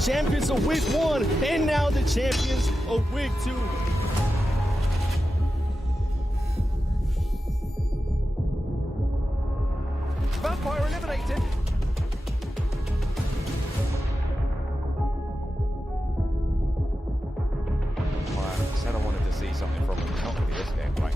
champions of week 1 and now the champions of week 2. Vampire eliminated. I said I wanted to see something from him. Not going to be this game, right?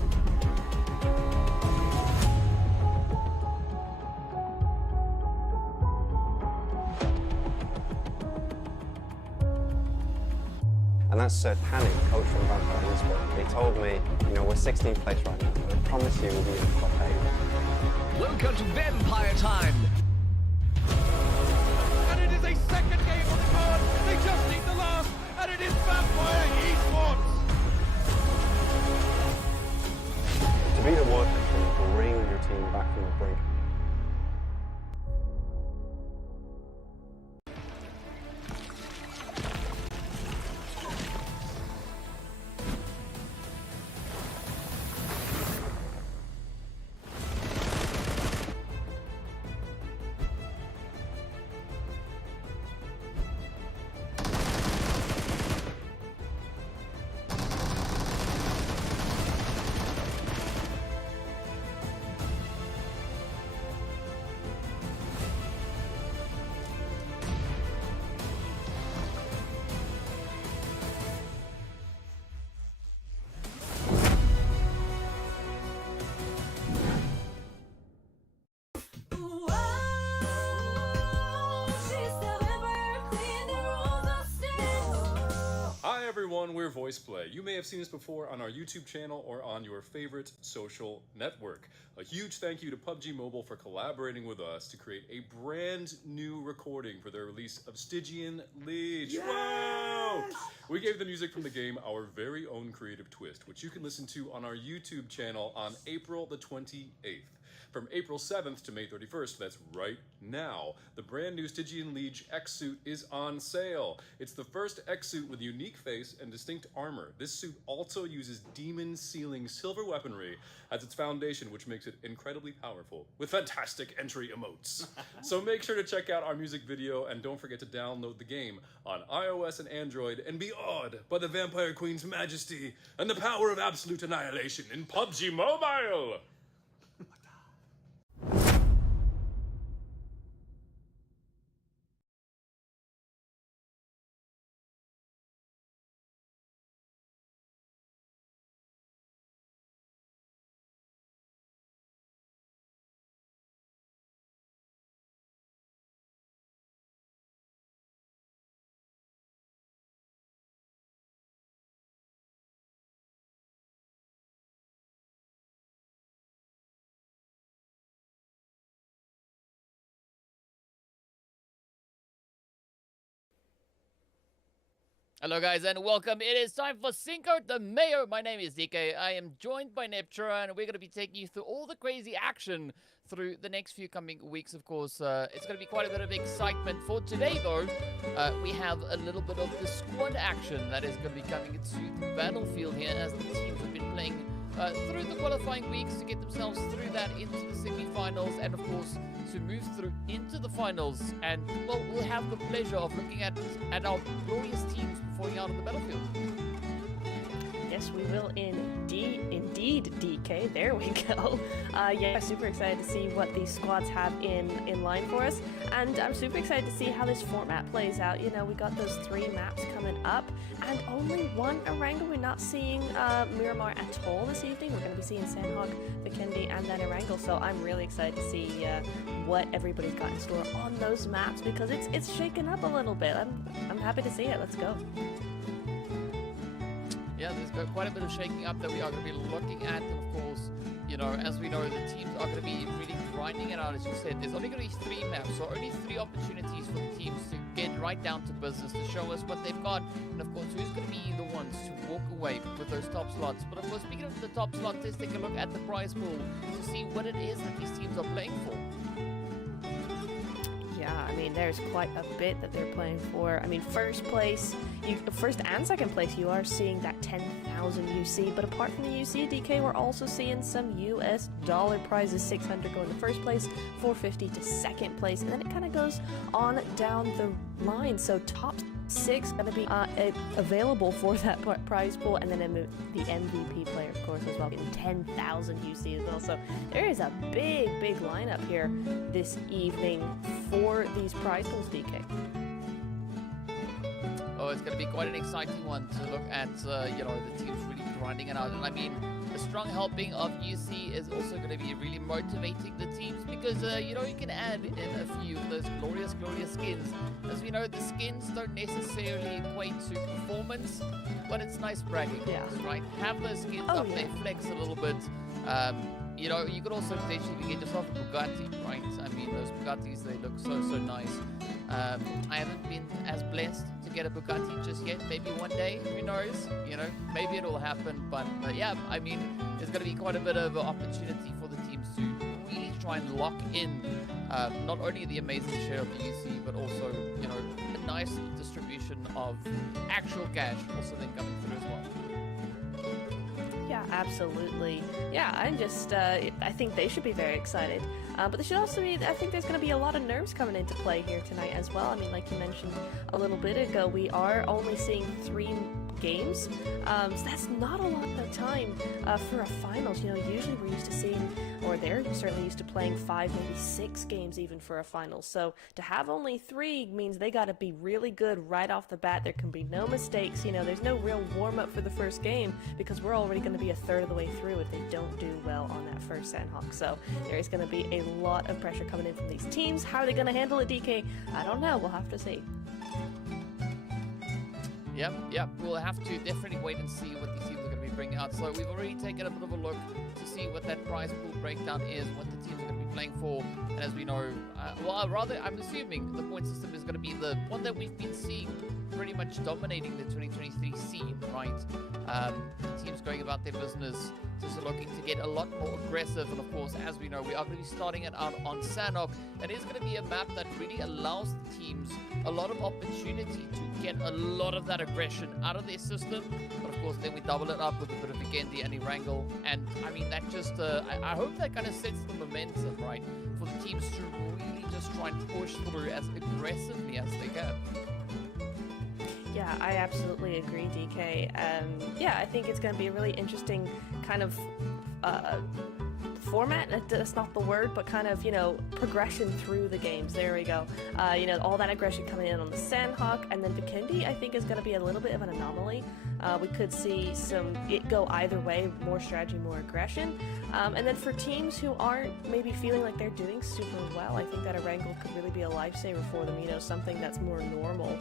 And that's Panic, coach from Vampire Esports. He told me, you know, we're 16th place right now, but I promise you we'll be in the top 8. Welcome to Vampire Time! And it is a second game on the card. They just need the last, and it is Vampire Esports. To be the worst, actually, bring your team back from the brink. Hi everyone, we're VoicePlay. You may have seen us before on our YouTube channel or on your favorite social network. A huge thank you to PUBG Mobile for collaborating with us to create a brand new recording for their release of Stygian Liege. Yes! Wow! We gave the music from the game our very own creative twist, which you can listen to on our YouTube channel on April the 28th. From April 7th to May 31st, that's right now, the brand new Stygian Liege X-Suit is on sale. It's the first X-Suit with unique face and distinct armor. This suit also uses demon-sealing silver weaponry as its foundation, which makes it incredibly powerful, with fantastic entry emotes. So make sure to check out our music video, and don't forget to download the game on iOS and Android, and be awed by the Vampire Queen's majesty and the power of absolute annihilation in PUBG Mobile! Hello guys and welcome. It is time for CINCO De Mayo. My name is DK. I am joined by Neptura and we're going to be taking you through all the crazy action through the next few coming weeks. Of course, it's going to be quite a bit of excitement. For today though, we have a little bit of the squad action that is going to be coming into the battlefield here as the teams have been playing through the qualifying weeks to get themselves through that into the semi-finals and of course to move through into the finals. And well, we'll have the pleasure of looking at our glorious teams performing out on the battlefield. Yes, we will indeed, DK. There we go. Yeah, super excited to see what these squads have in line for us. And I'm super excited to see how this format plays out. You know, we got those 3 maps coming up and only one Erangel. We're not seeing Miramar at all this evening. We're going to be seeing Sandhawk, Vikendi, and then Erangel. So I'm really excited to see what everybody's got in store on those maps because it's shaken up a little bit. I'm happy to see it. Let's go. Yeah, there's quite a bit of shaking up that we are going to be looking at. Of course, you know, as we know, the teams are going to be really grinding it out. As you said, there's only going to be 3 maps, so only 3 opportunities for the teams to get right down to business, to show us what they've got, and of course, who's going to be the ones to walk away with those top slots. But of course, speaking of the top slot, let's take a look at the prize pool to see what it is that these teams are playing for. Yeah, I mean, there's quite a bit that they're playing for. I mean, first place first and second place, you are seeing that 10,000 UC. But apart from the UC, DK, we're also seeing some US dollar prizes. 600 going to first place, 450 to second place, and then it kind of goes on down the line. So top 6 going to be available for that prize pool, and then the MVP player, of course, as well, getting 10,000 UC as well. So there is a big lineup here this evening for these prize pools, DK. Oh, it's going to be quite an exciting one to look at, you know, the teams really grinding it out. And I mean, a strong helping of UC is also going to be really motivating the teams because, you know, you can add in a few of those glorious skins. As we know, the skins don't necessarily equate to performance, but it's nice bragging, right? Have those skins up there, flex a little bit. You know, you could also potentially get yourself a Bugatti, right? I mean, those Bugattis, they look so nice. I haven't been as blessed to get a Bugatti just yet. Maybe one day, who knows? You know, maybe it'll happen. But yeah, I mean, there's going to be quite a bit of an opportunity for the teams to really try and lock in not only the amazing share of the UC, but also, you know, a nice distribution of actual cash also then coming through as well. Yeah, absolutely. Yeah, I'm just, I think they should be very excited. But there should also be, I think there's going to be a lot of nerves coming into play here tonight as well. I mean, like you mentioned a little bit ago, we are only seeing 3 games. So that's not a lot of time for a finals. You know, usually we're used to seeing, or they're certainly used to playing 5, maybe 6 games even for a final. So to have only 3 means they got to be really good right off the bat. There can be no mistakes. You know, there's no real warm-up for the first game because we're already going to be a third of the way through if they don't do well on that first Sandhawk. So there is going to be a lot of pressure coming in from these teams. How are they going to handle it, DK? I don't know. We'll have to see. Yep. We'll have to definitely wait and see what these teams are going to be bringing out. So we've already taken a bit of a look to see what that prize pool breakdown is, what the teams are going to be playing for. And as we know, well, rather, I'm assuming the point system is going to be the one that we've been seeing pretty much dominating the 2023 scene, right? Teams going about their business, just looking to get a lot more aggressive. And of course, as we know, we are going to be starting it out on Sandhawk. And it's going to be a map that really allows the teams a lot of opportunity to get a lot of that aggression out of their system. But of course, then we double it up with a bit of Vigendi and Erangel. And I mean, that just, I hope that kind of sets the momentum, right? For the teams to really just try and push through as aggressively as they can. Yeah, I absolutely agree, DK. Yeah, I think it's going to be a really interesting kind of format. That's not the word, but kind of, you know, progression through the games. There we go. You know, all that aggression coming in on the Sandhawk, and then Vigendi, I think, is going to be a little bit of an anomaly. We could see it go either way, more strategy, more aggression. And then for teams who aren't maybe feeling like they're doing super well, I think that Erangel could really be a lifesaver for them, you know, something that's more normal.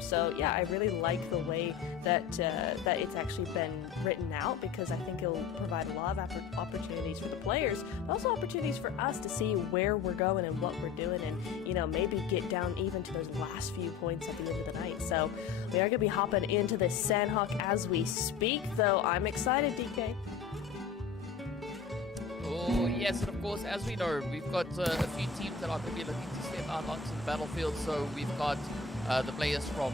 So yeah, I really like the way that that it's actually been written out, because I think it'll provide a lot of opportunities for the players, but also opportunities for us to see where we're going and what we're doing, and, you know, maybe get down even to those last few points at the end of the night. So we are going to be hopping into this Sandhawk as we speak, though. I'm excited, DK. Oh, yes, and of course, as we know, we've got a few teams that are going to be looking to step out onto the battlefield. So we've got the players from,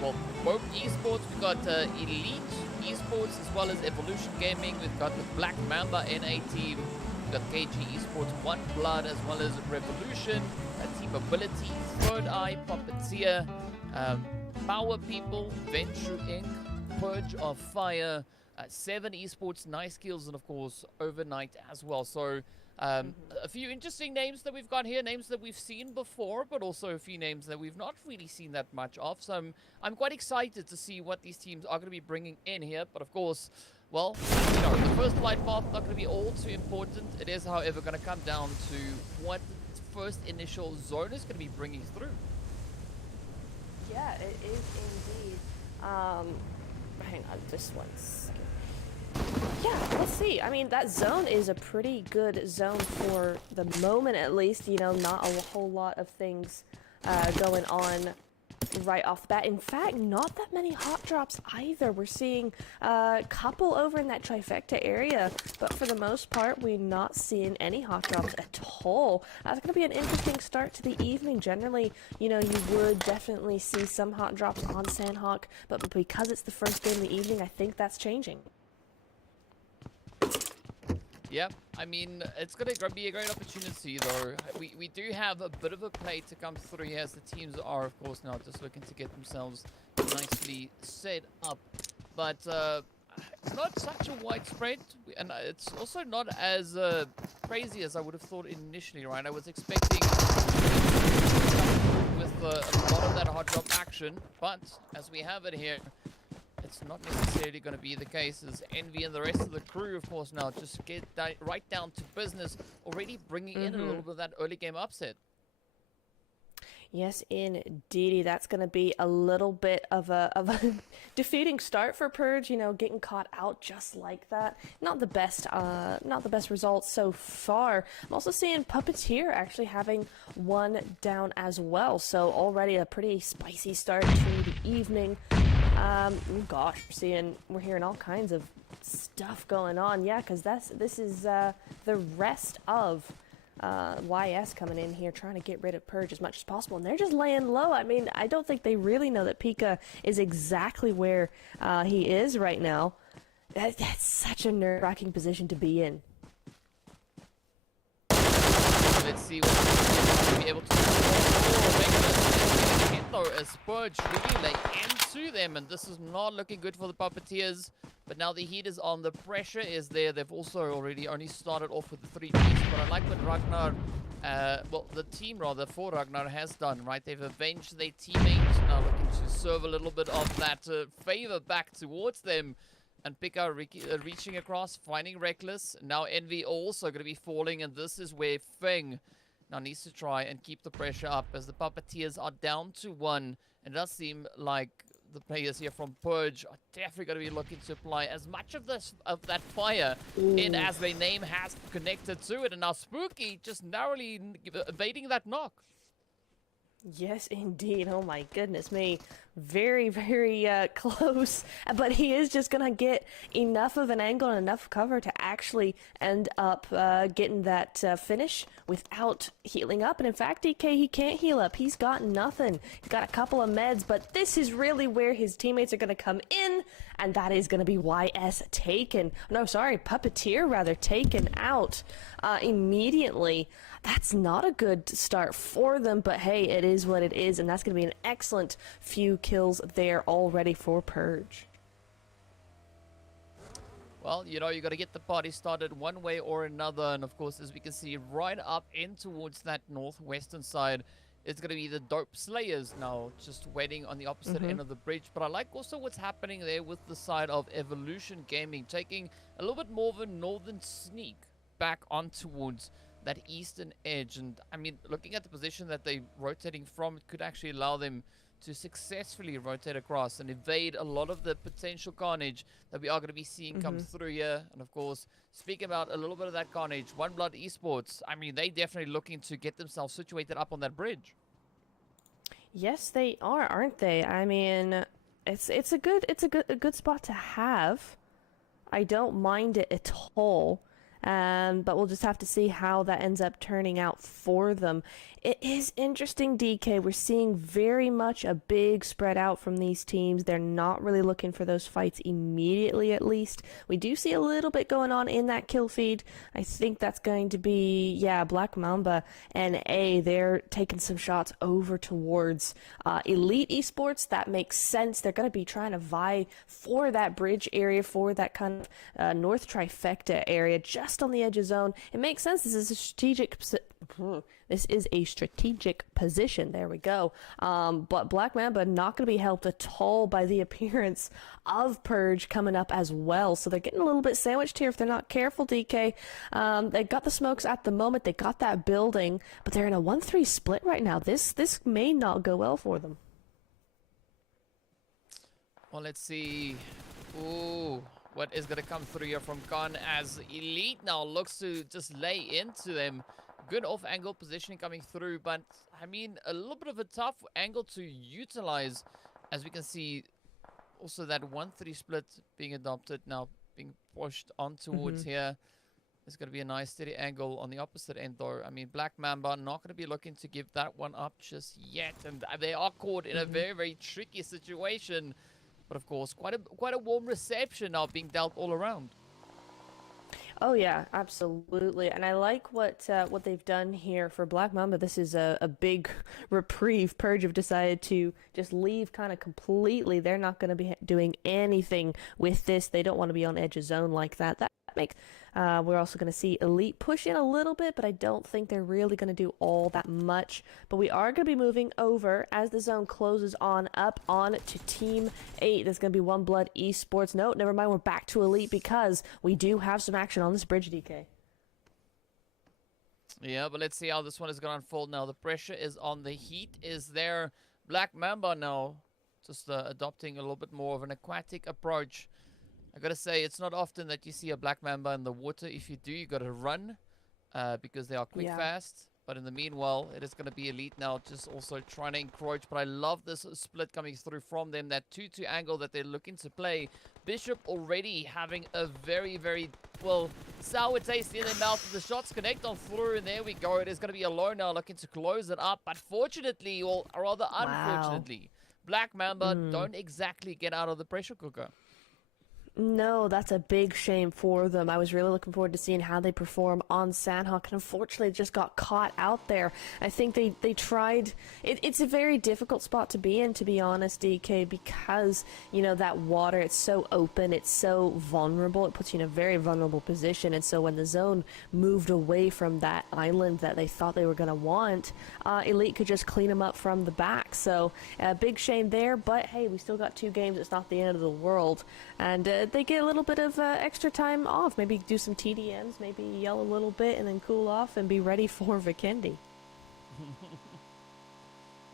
well, Boat Esports, we've got Elite Esports, as well as Evolution Gaming. We've got the Black Mamba NA team. We've got KG Esports, One Blood, as well as Revolution, Team Ability, Third Eye, Puppeteer, Power People, Venture Inc., Purge of Fire, 7 Esports, Nice Skills, and of course Overnight as well. So a few interesting names that we've got here, names that we've seen before, but also a few names that we've not really seen that much of. So I'm quite excited to see what these teams are going to be bringing in here. But of course, well, you know, the first flight path not going to be all too important. It is, however, going to come down to what first initial zone is going to be bringing through. Yeah, it is indeed. Hang on, just one second. Yeah, let's see. I mean, that zone is a pretty good zone for the moment, at least. You know, not a whole lot of things going on right off the bat. In fact, not that many hot drops either. We're seeing a couple over in that trifecta area, but for the most part, we're not seeing any hot drops at all. That's going to be an interesting start to the evening. Generally, you know, you would definitely see some hot drops on Sandhawk, but because it's the first game of the evening, I think that's changing. Yeah, I mean, it's going to be a great opportunity, though. We do have a bit of a play to come through here, as the teams are, of course, now just looking to get themselves nicely set up. But it's not such a widespread, and it's also not as crazy as I would have thought initially, right? I was expecting with a lot of that hot drop action, but as we have it here, it's not necessarily going to be the case, as Envy and the rest of the crew, of course, now just get right down to business, already bringing in a little bit of that early game upset. Yes, indeedy. That's going to be a little bit of a defeating start for Purge. You know, getting caught out just like that. Not the best results so far. I'm also seeing Puppeteer actually having one down as well. So already a pretty spicy start to the evening. Gosh, we're hearing all kinds of stuff going on. Yeah, because this is the rest of YS coming in here trying to get rid of Purge as much as possible, and they're just laying low. I mean, I don't think they really know that Pika is exactly where he is right now. That's such a nerve-wracking position to be in. Let's see what he's going to be able to do. Though, as Purge really lay into them, and this is not looking good for the Puppeteers. But now the heat is on, the pressure is there. They've also already only started off with the 3 Gs. But I like what Ragnar, well, the team rather for Ragnar has done, right? They've avenged their teammates, now looking to serve a little bit of that favor back towards them. And Pika reaching across, finding Reckless. Now Envy also going to be falling, and this is where Feng now needs to try and keep the pressure up, as the Puppeteers are down to 1. It does seem like the players here from Purge are definitely going to be looking to apply as much of that fire in as their name has connected to it. And now Spooky just narrowly evading that knock. Yes, indeed. Oh my goodness me. Very, very close. But he is just going to get enough of an angle and enough cover to actually end up getting that finish without healing up. And in fact, DK, he can't heal up. He's got nothing. He's got a couple of meds, but this is really where his teammates are going to come in. And that is going to be YS taken. No, sorry, Puppeteer rather taken out immediately. That's not a good start for them, but hey, it is what it is, and that's going to be an excellent few kills there already for Purge. Well, you know, you got to get the party started one way or another, and of course, as we can see, right up in towards that northwestern side, it's going to be the Dope Slayers now, just waiting on the opposite end of the bridge. But I like also what's happening there with the side of Evolution Gaming, taking a little bit more of a northern sneak back on towards that eastern edge. And I mean, looking at the position that they're rotating from, it could actually allow them to successfully rotate across and evade a lot of the potential carnage that we are going to be seeing come through here. And of course, speaking about a little bit of that carnage, One Blood Esports, I mean, they definitely looking to get themselves situated up on that bridge. Yes, they are, aren't they? I mean, it's a good spot to have. I don't mind it at all. But we'll just have to see how that ends up turning out for them. It is interesting, DK. We're seeing very much a big spread out from these teams. They're not really looking for those fights immediately, at least. We do see a little bit going on in that kill feed. I think that's going to be, yeah, Black Mamba and A. They're taking some shots over towards Elite Esports. That makes sense. They're going to be trying to vie for that bridge area, for that kind of north trifecta area, just on the edge of zone. It makes sense. This is a strategic position. There we go. But Black Mamba not going to be helped at all by the appearance of Purge coming up as well. So they're getting a little bit sandwiched here if they're not careful, DK. They got the smokes at the moment. They got that building, but they're in a 1-3 split right now. This may not go well for them. Well, let's see. Ooh, what is going to come through here from Khan, as Elite now looks to just lay into them. Good off-angle positioning coming through, but I mean, a little bit of a tough angle to utilize, as we can see. Also, that 1-3 split being adopted now, being pushed on towards here. There's going to be a nice steady angle on the opposite end, though. I mean, Black Mamba not going to be looking to give that one up just yet, and they are caught in a very, very tricky situation. But of course, quite a warm reception now being dealt all around. Oh yeah, absolutely. And I like what they've done here for Black Mamba. This is a big reprieve. Purge have decided to just leave kind of completely. They're not going to be doing anything with this. They don't want to be on edge of zone like that. That makes. We're also going to see Elite push in a little bit, but I don't think they're really going to do all that much. But we are going to be moving over as the zone closes on up on to Team 8. There's going to be One Blood Esports. No, never mind. We're back to Elite because we do have some action on this bridge, DK. Yeah, but let's see how this one is going to unfold now. The pressure is on. The heat is there. Black Mamba now just adopting a little bit more of an aquatic approach. I gotta say, it's not often that you see a Black Mamba in the water. If you do, you gotta run because they are quick fast. But in the meanwhile, it is gonna be Elite now, just also trying to encroach. But I love this split coming through from them, that 2-2 angle that they're looking to play. Bishop already having a very, very, well, sour taste in their mouth. The shots connect on through, and there we go. It is gonna be Alone now looking to close it up. But fortunately, or rather unfortunately, Black Mamba don't exactly get out of the pressure cooker. No, that's a big shame for them. I was really looking forward to seeing how they perform on Sandhawk, and unfortunately it just got caught out there. I think they tried. It's a very difficult spot to be in, to be honest, DK, because, you know, that water, it's so open, it's so vulnerable. It puts you in a very vulnerable position, and so when the zone moved away from that island that they thought they were going to want, Elite could just clean them up from the back. So, big shame there, but hey, we still got 2 games. It's not the end of the world. And they get a little bit of extra time off. Maybe do some TDMs, maybe yell a little bit and then cool off and be ready for Vikendi.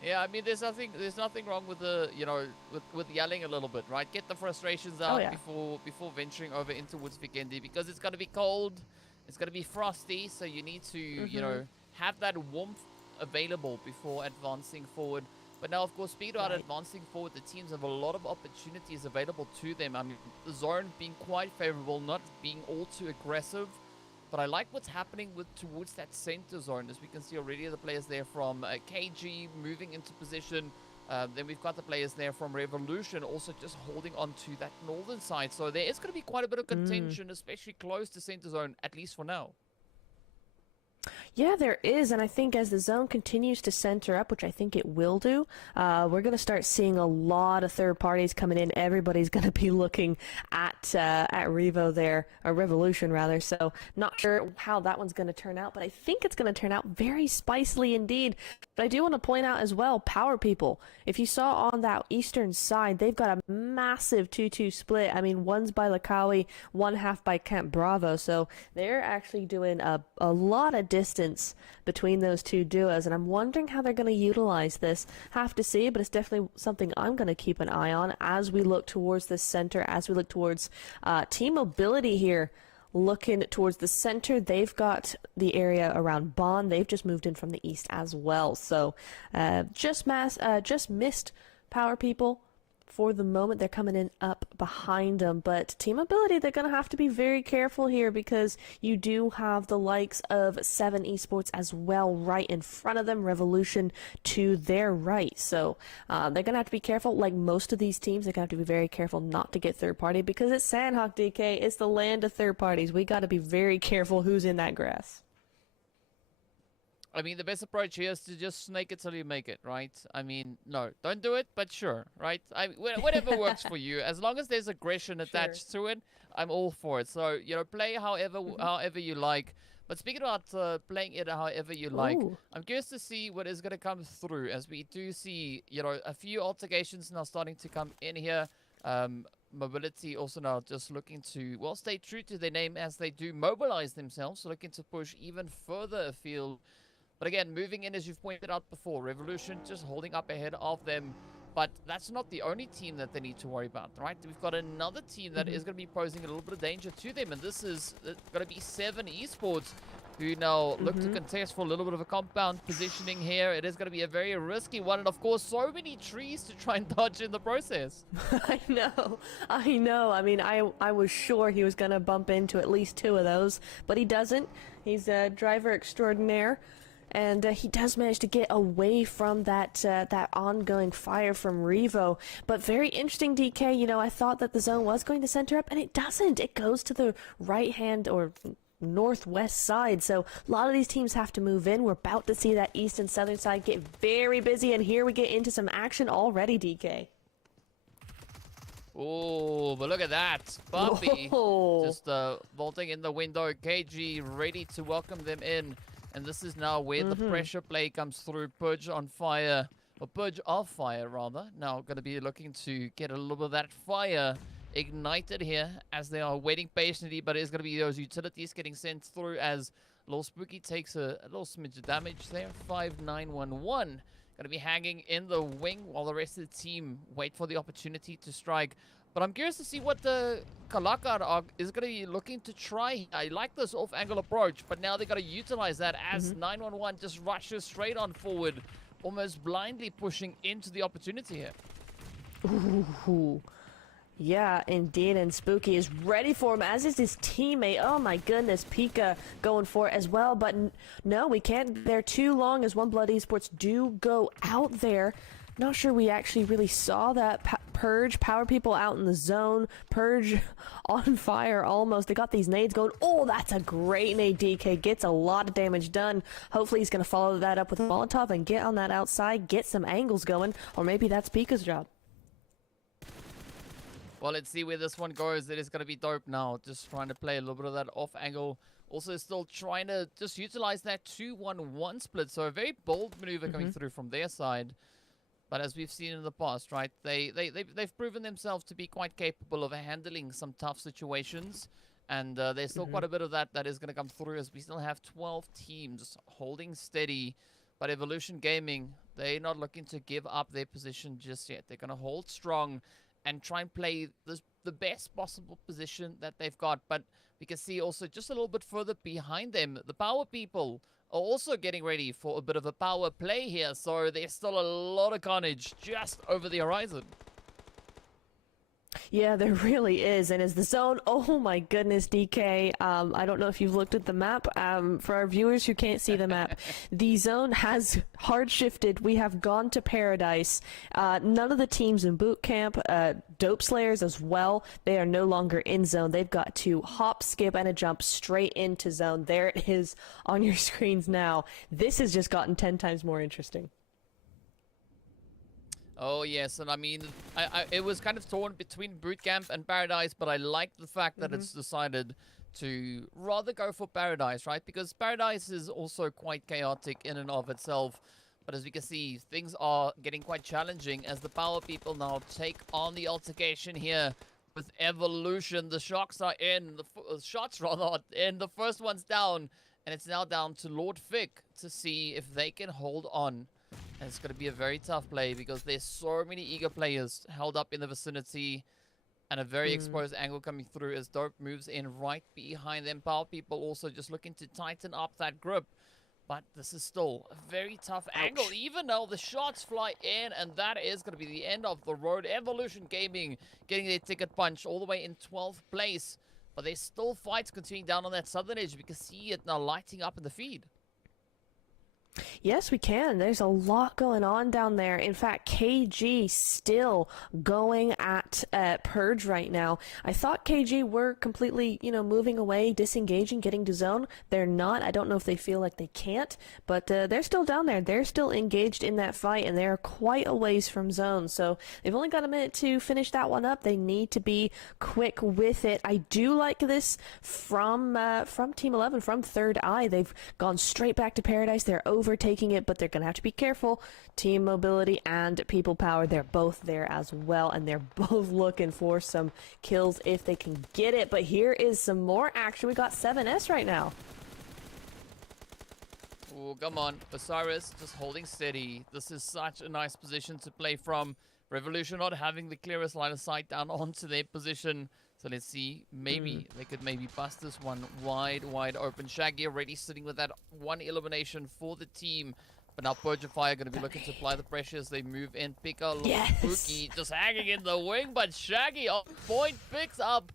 Yeah, I mean, there's nothing wrong with the, you know, with yelling a little bit, right? Get the frustrations out before venturing over in towards Vikendi, because it's gonna be cold, it's gonna be frosty, so you need to, you know, have that warmth available before advancing forward. But now, of course, speed about advancing forward, the teams have a lot of opportunities available to them. I mean, the zone being quite favorable, not being all too aggressive. But I like what's happening towards that center zone, as we can see already the players there from KG moving into position. Then we've got the players there from Revolution also just holding on to that northern side. So there is going to be quite a bit of contention, especially close to center zone, at least for now. Yeah, there is, and I think as the zone continues to center up, which I think it will do, we're going to start seeing a lot of third parties coming in. Everybody's going to be looking at Revo there, or Revolution rather, so not sure how that one's going to turn out, but I think it's going to turn out very spicily indeed. But I do want to point out as well, Power People, if you saw on that eastern side, they've got a massive 2-2 split. I mean, one's by Lakawi, one half by Camp Bravo, so they're actually doing a lot of distance between those two duos, and I'm wondering how they're going to utilize this. Have to see, but it's definitely something I'm going to keep an eye on as we look towards the center, as we look towards team mobility here. Looking towards the center, they've got the area around Bond. They've just moved in from the east as well, so just missed Power People. For the moment, they're coming in up behind them, but team ability, they're going to have to be very careful here, because you do have the likes of 7 Esports as well right in front of them, Revolution to their right, so they're going to have to be careful. Like most of these teams, they're going to have to be very careful not to get third party, because it's Sandhawk, DK, it's the land of third parties. We got to be very careful who's in that grass. I mean, the best approach here is to just snake it till you make it, right? I mean, no, don't do it, but sure, right? Whatever works for you. As long as there's aggression attached to it, I'm all for it. So, you know, play however you like. But speaking about playing it however you like, I'm curious to see what is going to come through, as we do see, you know, a few altercations now starting to come in here. Mobility also now just looking to, well, stay true to their name as they do mobilize themselves, so looking to push even further afield. But again, moving in, as you've pointed out before, Revolution just holding up ahead of them. But that's not the only team that they need to worry about, right? We've got another team that is going to be posing a little bit of danger to them, and this is going to be 7 Esports. who now look to contest for a little bit of a compound positioning here. It is going to be a very risky one, and of course, so many trees to try and dodge in the process. I know. I mean, I was sure he was going to bump into at least 2 of those, but he doesn't. He's a driver extraordinaire. And he does manage to get away from that ongoing fire from Revo. But very interesting, DK. You know, I thought that the zone was going to center up, and it doesn't. It goes to the right-hand or northwest side. So a lot of these teams have to move in. We're about to see that east and southern side get very busy. And here we get into some action already, DK. Oh, but look at that. Bumpy just vaulting in the window. KG ready to welcome them in. And this is now where the pressure play comes through. Purge on fire, or Purge of fire, rather. Now going to be looking to get a little bit of that fire ignited here as they are waiting patiently. But it's going to be those utilities getting sent through as Little Spooky takes a little smidge of damage there. 5911. Going to be hanging in the wing while the rest of the team wait for the opportunity to strike. But I'm curious to see what the Kalakar is going to be looking to try. I like this off-angle approach, but now they've got to utilize that as 911 just rushes straight on forward, almost blindly pushing into the opportunity here. Ooh. Yeah, indeed, and Spooky is ready for him, as is his teammate. Oh my goodness, Pika going for it as well, but no, we can't be there too long as One Blood Esports do go out there. Not sure we actually really saw that. Purge, power people out in the zone. Purge on fire almost. They got these nades going. Oh, that's a great nade. DK gets a lot of damage done. Hopefully he's going to follow that up with Molotov and get on that outside, get some angles going, or maybe that's Pika's job. Well, let's see where this one goes. It is going to be dope now. Just trying to play a little bit of that off angle. Also still trying to just utilize that 2-1-1 split. So a very bold maneuver coming through from their side. But as we've seen in the past, right, they've proven themselves to be quite capable of handling some tough situations. And there's still quite a bit of that is going to come through as we still have 12 teams holding steady. But Evolution Gaming, they're not looking to give up their position just yet. They're going to hold strong and try and play the best possible position that they've got. But we can see also just a little bit further behind them, the power people are also getting ready for a bit of a power play here. So there's still a lot of carnage just over the horizon. Yeah, there really is. And as the zone, oh my goodness, DK, I don't know if you've looked at the map. For our viewers who can't see the map, the zone has hard shifted. We have gone to Paradise. None of the teams in boot camp, Dope Slayers as well, they are no longer in zone. They've got to hop, skip, and a jump straight into zone. There it is on your screens now. This has just gotten 10 times more interesting. Oh, yes, and I mean, it was kind of torn between Bootcamp and Paradise, but I like the fact that it's decided to rather go for Paradise, right? Because Paradise is also quite chaotic in and of itself. But as we can see, things are getting quite challenging as the power people now take on the altercation here with Evolution. The shocks are in, the shots rather are in, the first one's down, and it's now down to Lord Vic to see if they can hold on. And it's going to be a very tough play because there's so many eager players held up in the vicinity and a very exposed angle coming through as Dope moves in right behind them. Power people also just looking to tighten up that grip. But this is still a very tough angle, even though the shots fly in, and that is going to be the end of the road. Evolution Gaming getting their ticket punched all the way in 12th place. But there's still fights continuing down on that southern edge. We can see it now lighting up in the feed. Yes, we can. There's a lot going on down there. In fact, KG still going at Purge right now. I thought KG were completely, moving away, disengaging, getting to zone. They're not. I don't know if they feel like they can't, but they're still down there. They're still engaged in that fight, and they're quite a ways from zone. So they've only got a minute to finish that one up. They need to be quick with it. I do like this from Team 11, from Third Eye. They've gone straight back to Paradise. They're overtaking it, but they're gonna have to be careful. Team mobility and people power, they're both there as well, and they're both looking for some kills if they can get it. But here is some more action. We got 7S right now. Oh, come on. Osiris just holding steady. This is such a nice position to play from. Revolution not having the clearest line of sight down onto their position. So let's see, maybe they could maybe bust this one wide open. Shaggy already sitting with that one elimination for the team. But now Purge of Fire going to be looking to apply the pressure as they move in. Pika, Spooky just hanging in the wing, but Shaggy on point picks up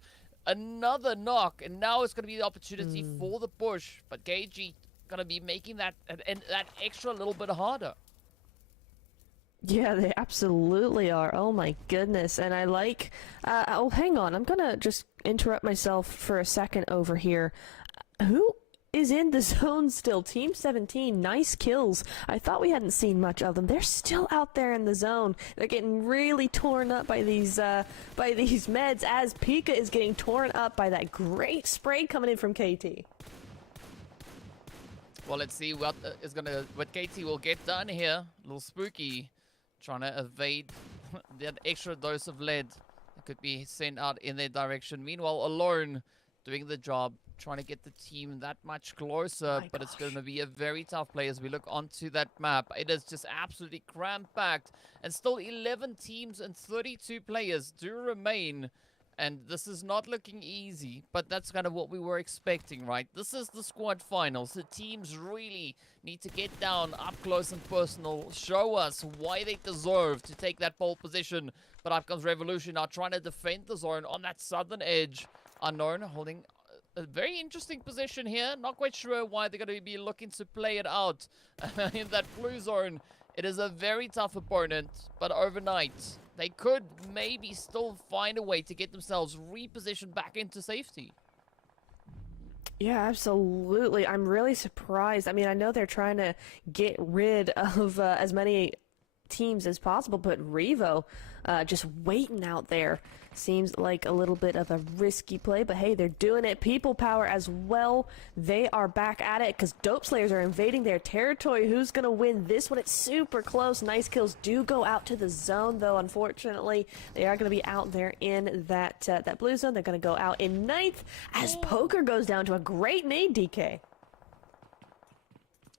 another knock. And now it's going to be the opportunity for the push. But KG going to be making that extra little bit harder. Yeah, they absolutely are. Oh my goodness. And I like... oh, hang on. I'm gonna just interrupt myself for a second over here. Who is in the zone still? Team 17. Nice kills. I thought we hadn't seen much of them. They're still out there in the zone. They're getting really torn up by these meds as Pika is getting torn up by that great spray coming in from KT. Well, let's see what KT will get done here. A little Spooky. Trying to evade that extra dose of lead that could be sent out in their direction. Meanwhile, Alone doing the job, trying to get the team that much closer. But it's going to be a very tough play as we look onto that map. It is just absolutely cramped-packed. And still 11 teams and 32 players do remain. And this is not looking easy, but that's kind of what we were expecting, right? This is the squad finals. The teams really need to get down up close and personal, show us why they deserve to take that pole position. But up comes Revolution now trying to defend the zone on that southern edge. Unknown holding a very interesting position here. Not quite sure why they're going to be looking to play it out in that blue zone. It is a very tough opponent, but overnight they could maybe still find a way to get themselves repositioned back into safety. Yeah, absolutely. I'm really surprised. I mean, I know they're trying to get rid of as many teams as possible, but Revo just waiting out there seems like a little bit of a risky play, but hey, they're doing it. People power as well. They are back at it because Dope Slayers are invading their territory. Who's going to win this one? It's super close. Nice kills do go out to the zone, though. Unfortunately, they are going to be out there in that blue zone. They're going to go out in 9th as Poker goes down to a great nade, DK.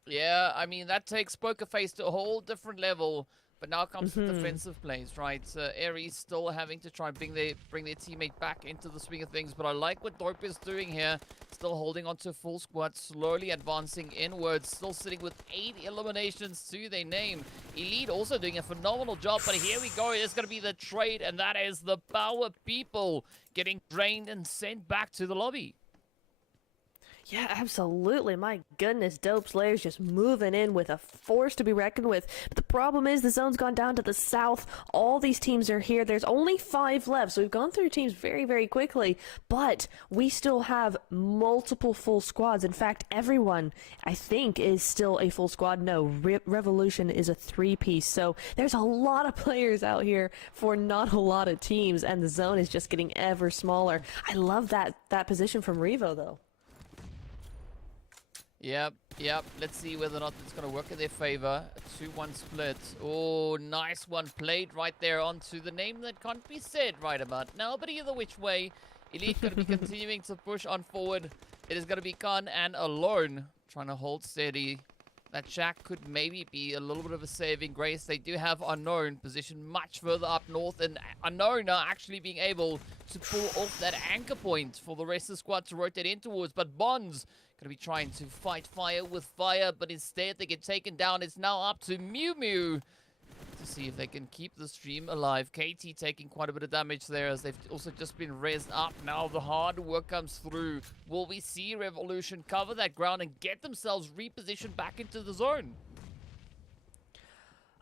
Yeah, I mean, that takes Poker Face to a whole different level. But now comes the defensive plays, right? Aries still having to try and bring their teammate back into the swing of things. But I like what Dope is doing here. Still holding on to a full squad, slowly advancing inwards. Still sitting with 8 eliminations to their name. Elite also doing a phenomenal job. But here we go. It's going to be the trade. And that is the Power People getting drained and sent back to the lobby. Yeah, absolutely. My goodness, Dope Slayers just moving in with a force to be reckoned with. But the problem is the zone's gone down to the south. All these teams are here. There's only 5 left, so we've gone through teams very, very quickly. But we still have multiple full squads. In fact, everyone, I think, is still a full squad. No, Revolution is a 3-piece. So there's a lot of players out here for not a lot of teams, and the zone is just getting ever smaller. I love that position from Revo, though. Yep. Let's see whether or not it's going to work in their favor. A 2-1 split. Oh, nice one played right there onto the name that can't be said right about now. But either which way, Elite going to be continuing to push on forward. It is going to be Khan and Alone trying to hold steady. That Shack could maybe be a little bit of a saving grace. They do have Unknown positioned much further up north, and Unknown are actually being able to pull off that anchor point for the rest of the squad to rotate in towards. But Bonds going to be trying to fight fire with fire, but instead they get taken down. It's now up to Mew Mew to see if they can keep the stream alive. KT taking quite a bit of damage there as they've also just been rezzed up. Now the hard work comes through. Will we see Revolution cover that ground and get themselves repositioned back into the zone?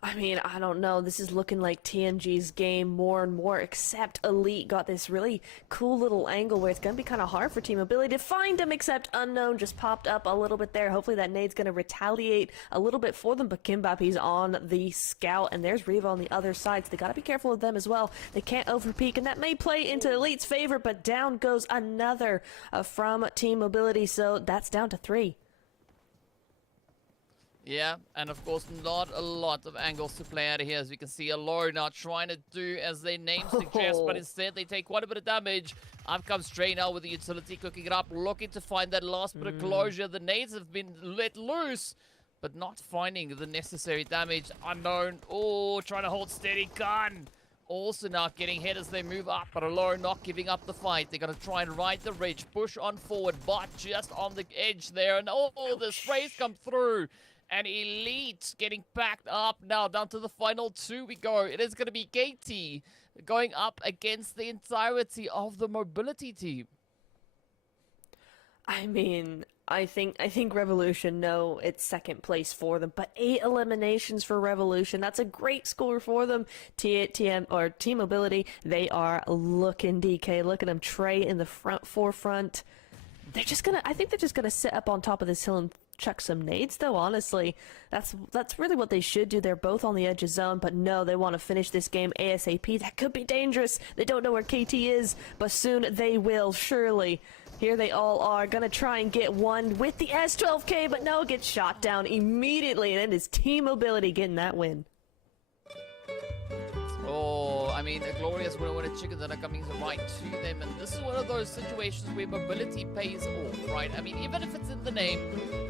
I mean, I don't know. This is looking like TNG's game more and more, except Elite got this really cool little angle where it's going to be kind of hard for Team Ability to find him, except Unknown just popped up a little bit there. Hopefully that nade's going to retaliate a little bit for them, but Kimbap, on the scout, and there's Revo on the other side, so they got to be careful of them as well. They can't overpeak, and that may play into Elite's favor, but down goes another from Team Ability, so that's down to 3. Yeah, and of course not a lot of angles to play out of here, as we can see Alone now trying to do as their name suggests, but instead they take quite a bit of damage. Up comes Stray now with the utility cooking it up, looking to find that last bit of closure. The nades have been let loose, but not finding the necessary damage. Unknown, oh, trying to hold steady. Gun also now getting hit as they move up, but Allure not giving up the fight. They're going to try and ride the ridge, push on forward, but just on the edge there. And oh, the sprays come through. And Elite getting backed up now, down to the final 2 we go. It is going to be KT going up against the entirety of the Mobility team. I mean, I think Revolution know it's second place for them, but 8 eliminations for Revolution. That's a great score for them. Team Mobility, they are looking DK. Look at them, Trey in the forefront. I think they're just gonna sit up on top of this hill and chuck some nades, though. Honestly, that's really what they should do. They're both on the edge of zone, but no, they want to finish this game ASAP. That could be dangerous. They don't know where KT is, but soon they will, surely. Here they all are, gonna try and get one with the S12K, but no, gets shot down immediately, and it is Team Mobility getting that win. Oh, I mean, a glorious winner with a chicken that are coming right to them, and this is one of those situations where Mobility pays off, right? I mean, even if it's in the name,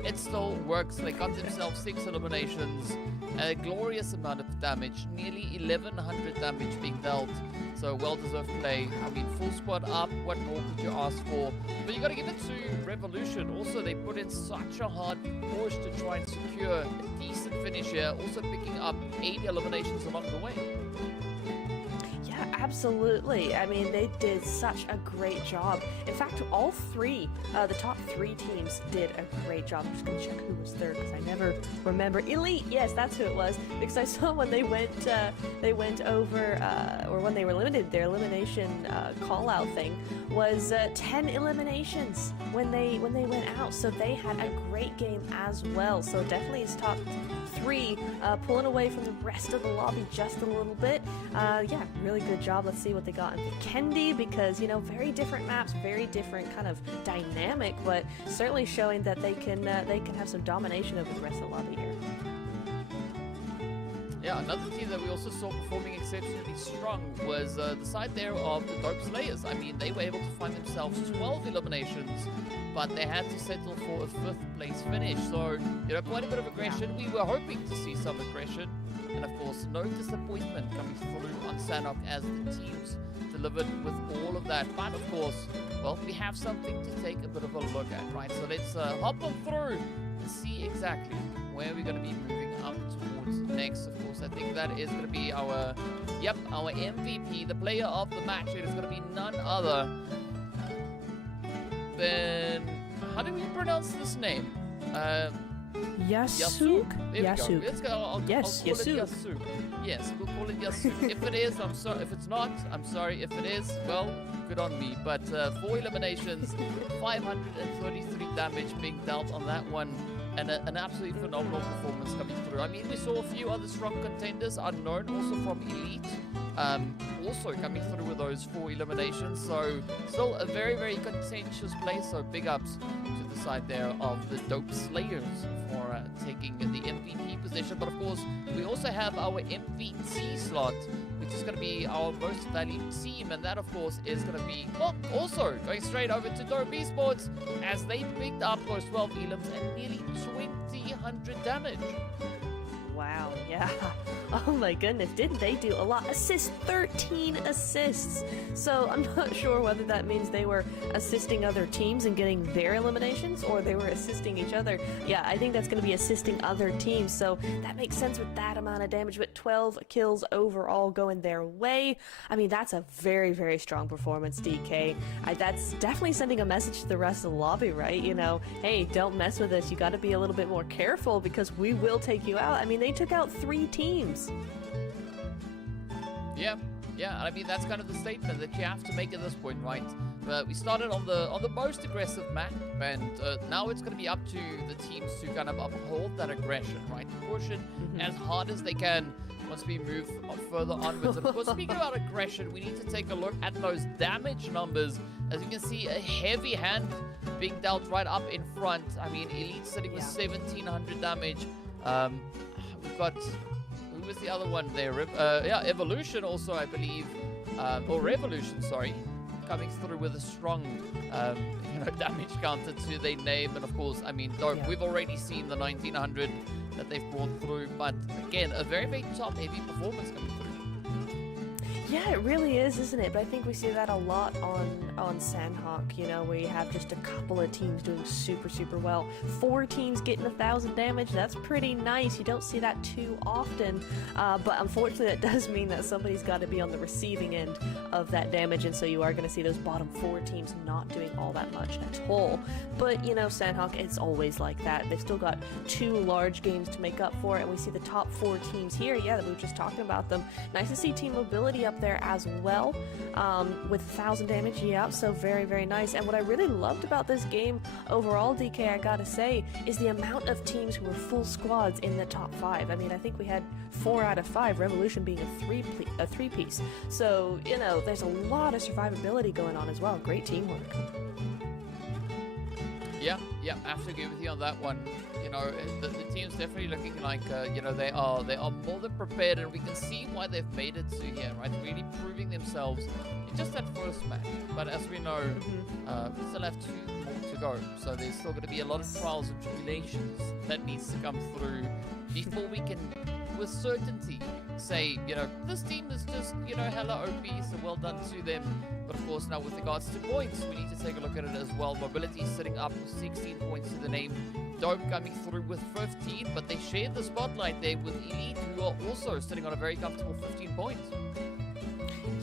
it still works. They got themselves 6 eliminations, a glorious amount of damage, nearly 1100 damage being dealt, so well-deserved play. I mean, full squad up, what more could you ask for? But you gotta give it to Revolution. Also, they put in such a hard push to try and secure a decent finish here, also picking up 8 eliminations along the way. Yeah, absolutely. I mean, they did such a great job. In fact, all 3, the top 3 teams did a great job. I'm just going to check who was third because I never remember. Elite, yes, that's who it was. Because I saw when they went over, or when they were limited, their elimination call-out thing was 10 eliminations when they went out. So they had a great game as well. So definitely his top 3 pulling away from the rest of the lobby just a little bit. Yeah, really good job. Let's see what they got in Vikendi, because, you know, very different maps, very different kind of dynamic, but certainly showing that they can have some domination over the rest of the lobby here. Yeah, another team that we also saw performing exceptionally strong was the side there of the Dope Slayers. I mean, they were able to find themselves 12 eliminations, but they had to settle for a 5th place finish. So, you know, quite a bit of aggression. We were hoping to see some aggression. And of course, no disappointment coming through on Sanok as the teams delivered with all of that. But of course, well, we have something to take a bit of a look at, right? So let's hop on through and see exactly where we're going to be moving up towards next. Of course, I think that is going to be our MVP, the player of the match. It is going to be none other than, how do we pronounce this name? Yasuk? There we go. Let's go. I'll call Yasuk. it Yasuk. Yes, we'll call it Yasuk. If it is, I'm sorry. If it's not, I'm sorry. If it is, well, good on me. But 4 eliminations, 533 damage being dealt on that one, and an absolutely phenomenal performance coming through. I mean, we saw a few other strong contenders, unknown, also from Elite, also coming through with those 4 eliminations. So still a very, very contentious play. So big ups to the side there of the Dope Slayers for taking the MVP position. But of course, we also have our MVP slot, which is going to be our most valued team, and that of course is going to be, well, also going straight over to Dope Esports as they picked up those 12 elims and nearly 2,000 damage. Wow, yeah. Oh my goodness, didn't they do a lot? Assists, 13 assists. So I'm not sure whether that means they were assisting other teams and getting their eliminations, or they were assisting each other. Yeah, I think that's going to be assisting other teams, so that makes sense with that amount of damage, but 12 kills overall going their way. I mean, that's a very, very strong performance, DK. That's definitely sending a message to the rest of the lobby, right? You know, hey, don't mess with us. You got to be a little bit more careful because we will take you out. I mean, they took out 3 teams. Yeah, I mean, that's kind of the statement that you have to make at this point, right? We started on the most aggressive map, and now it's going to be up to the teams to kind of uphold that aggression, right? Push it as hard as they can once we move further onwards. And of course, speaking about aggression, we need to take a look at those damage numbers. As you can see, a heavy hand being dealt right up in front. I mean, Elite sitting with 1,700 damage. We've got, who was the other one there? Yeah, Evolution also, I believe, or Revolution, sorry, coming through with a strong, damage counter to their name. And of course, I mean, Dope, we've already seen the 1,900 that they've brought through, but again, a very, very top-heavy performance coming through. Yeah, it really is, isn't it? But I think we see that a lot on Sandhawk, you know, where you have just a couple of teams doing super well. 4 teams getting 1,000 damage, that's pretty nice. You don't see that too often, but unfortunately that does mean that somebody's got to be on the receiving end of that damage, and so you are going to see those bottom 4 teams not doing all that much at all. But, you know, Sandhawk, it's always like that. They've still got 2 large games to make up for it, and we see the top 4 teams here, yeah, that we were just talking about them. Nice to see Team Mobility up there as well, with 1,000 damage, yeah, so very nice. And what I really loved about this game overall, DK, I gotta say, is the amount of teams who were full squads in the top 5. I mean, I think we had 4 out of 5, Revolution being a three-piece. So, you know, there's a lot of survivability going on as well. Great teamwork. Yeah, I have to agree with you on that one. You know, the team's definitely looking like, you know, they are more than prepared, and we can see why they've made it to here, right? Really proving themselves in just that first match. But as we know, we still have 2 more to go, so there's still going to be a lot of trials and tribulations that needs to come through before we can, with certainty, say, you know, this team is just, you know, hella OP, so well done to them. But of course, now with regards to points, we need to take a look at it as well. Mobility sitting up with 16 points to the name. Dome coming through with 15, but they shared the spotlight there with Elite, who are also sitting on a very comfortable 15 points.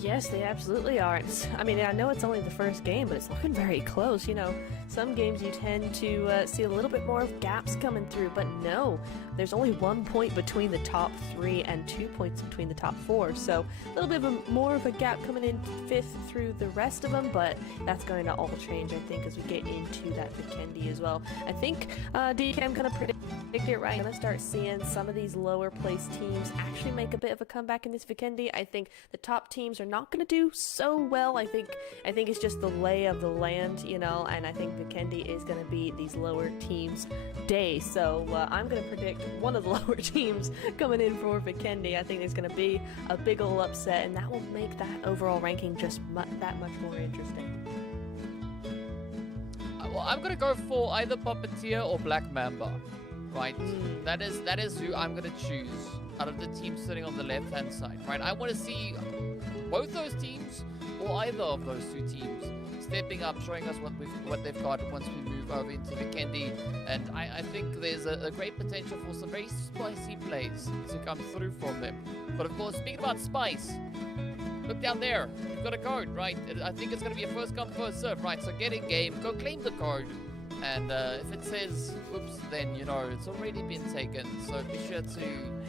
Yes, they absolutely are. I mean, I know it's only the first game, but it's looking very close. You know, some games you tend to see a little bit more of gaps coming through, but no, there's only 1 point between the top 3 and 2 points between the top 4. So a little bit of more of a gap coming in 5th through the rest of them, but that's going to all change, I think, as we get into that Vikendi as well. I think, DK, I'm going to predict it right. I'm going to start seeing some of these lower placed teams actually make a bit of a comeback in this Vikendi. I think the top teams are not going to do so well. I think it's just the lay of the land, you know, and I think Vikendi is going to be these lower teams' day. So I'm going to predict one of the lower teams coming in for Vikendi. I think there's going to be a big ol' upset, and that will make that overall ranking just that much more interesting. Well, I'm going to go for either Puppeteer or Black Mamba, right? That is who I'm going to choose out of the teams sitting on the left-hand side, right? I want to see both those teams or either of those 2 teams stepping up, showing us what they've got once we move over into Vikendi. And I think there's a great potential for some very spicy plays to come through from them. But of course, speaking about spice, look down there. You've got a code, right? I think it's going to be a first come, first serve, right? So get in game, go claim the code. And if it says, oops, then, you know, it's already been taken. So be sure to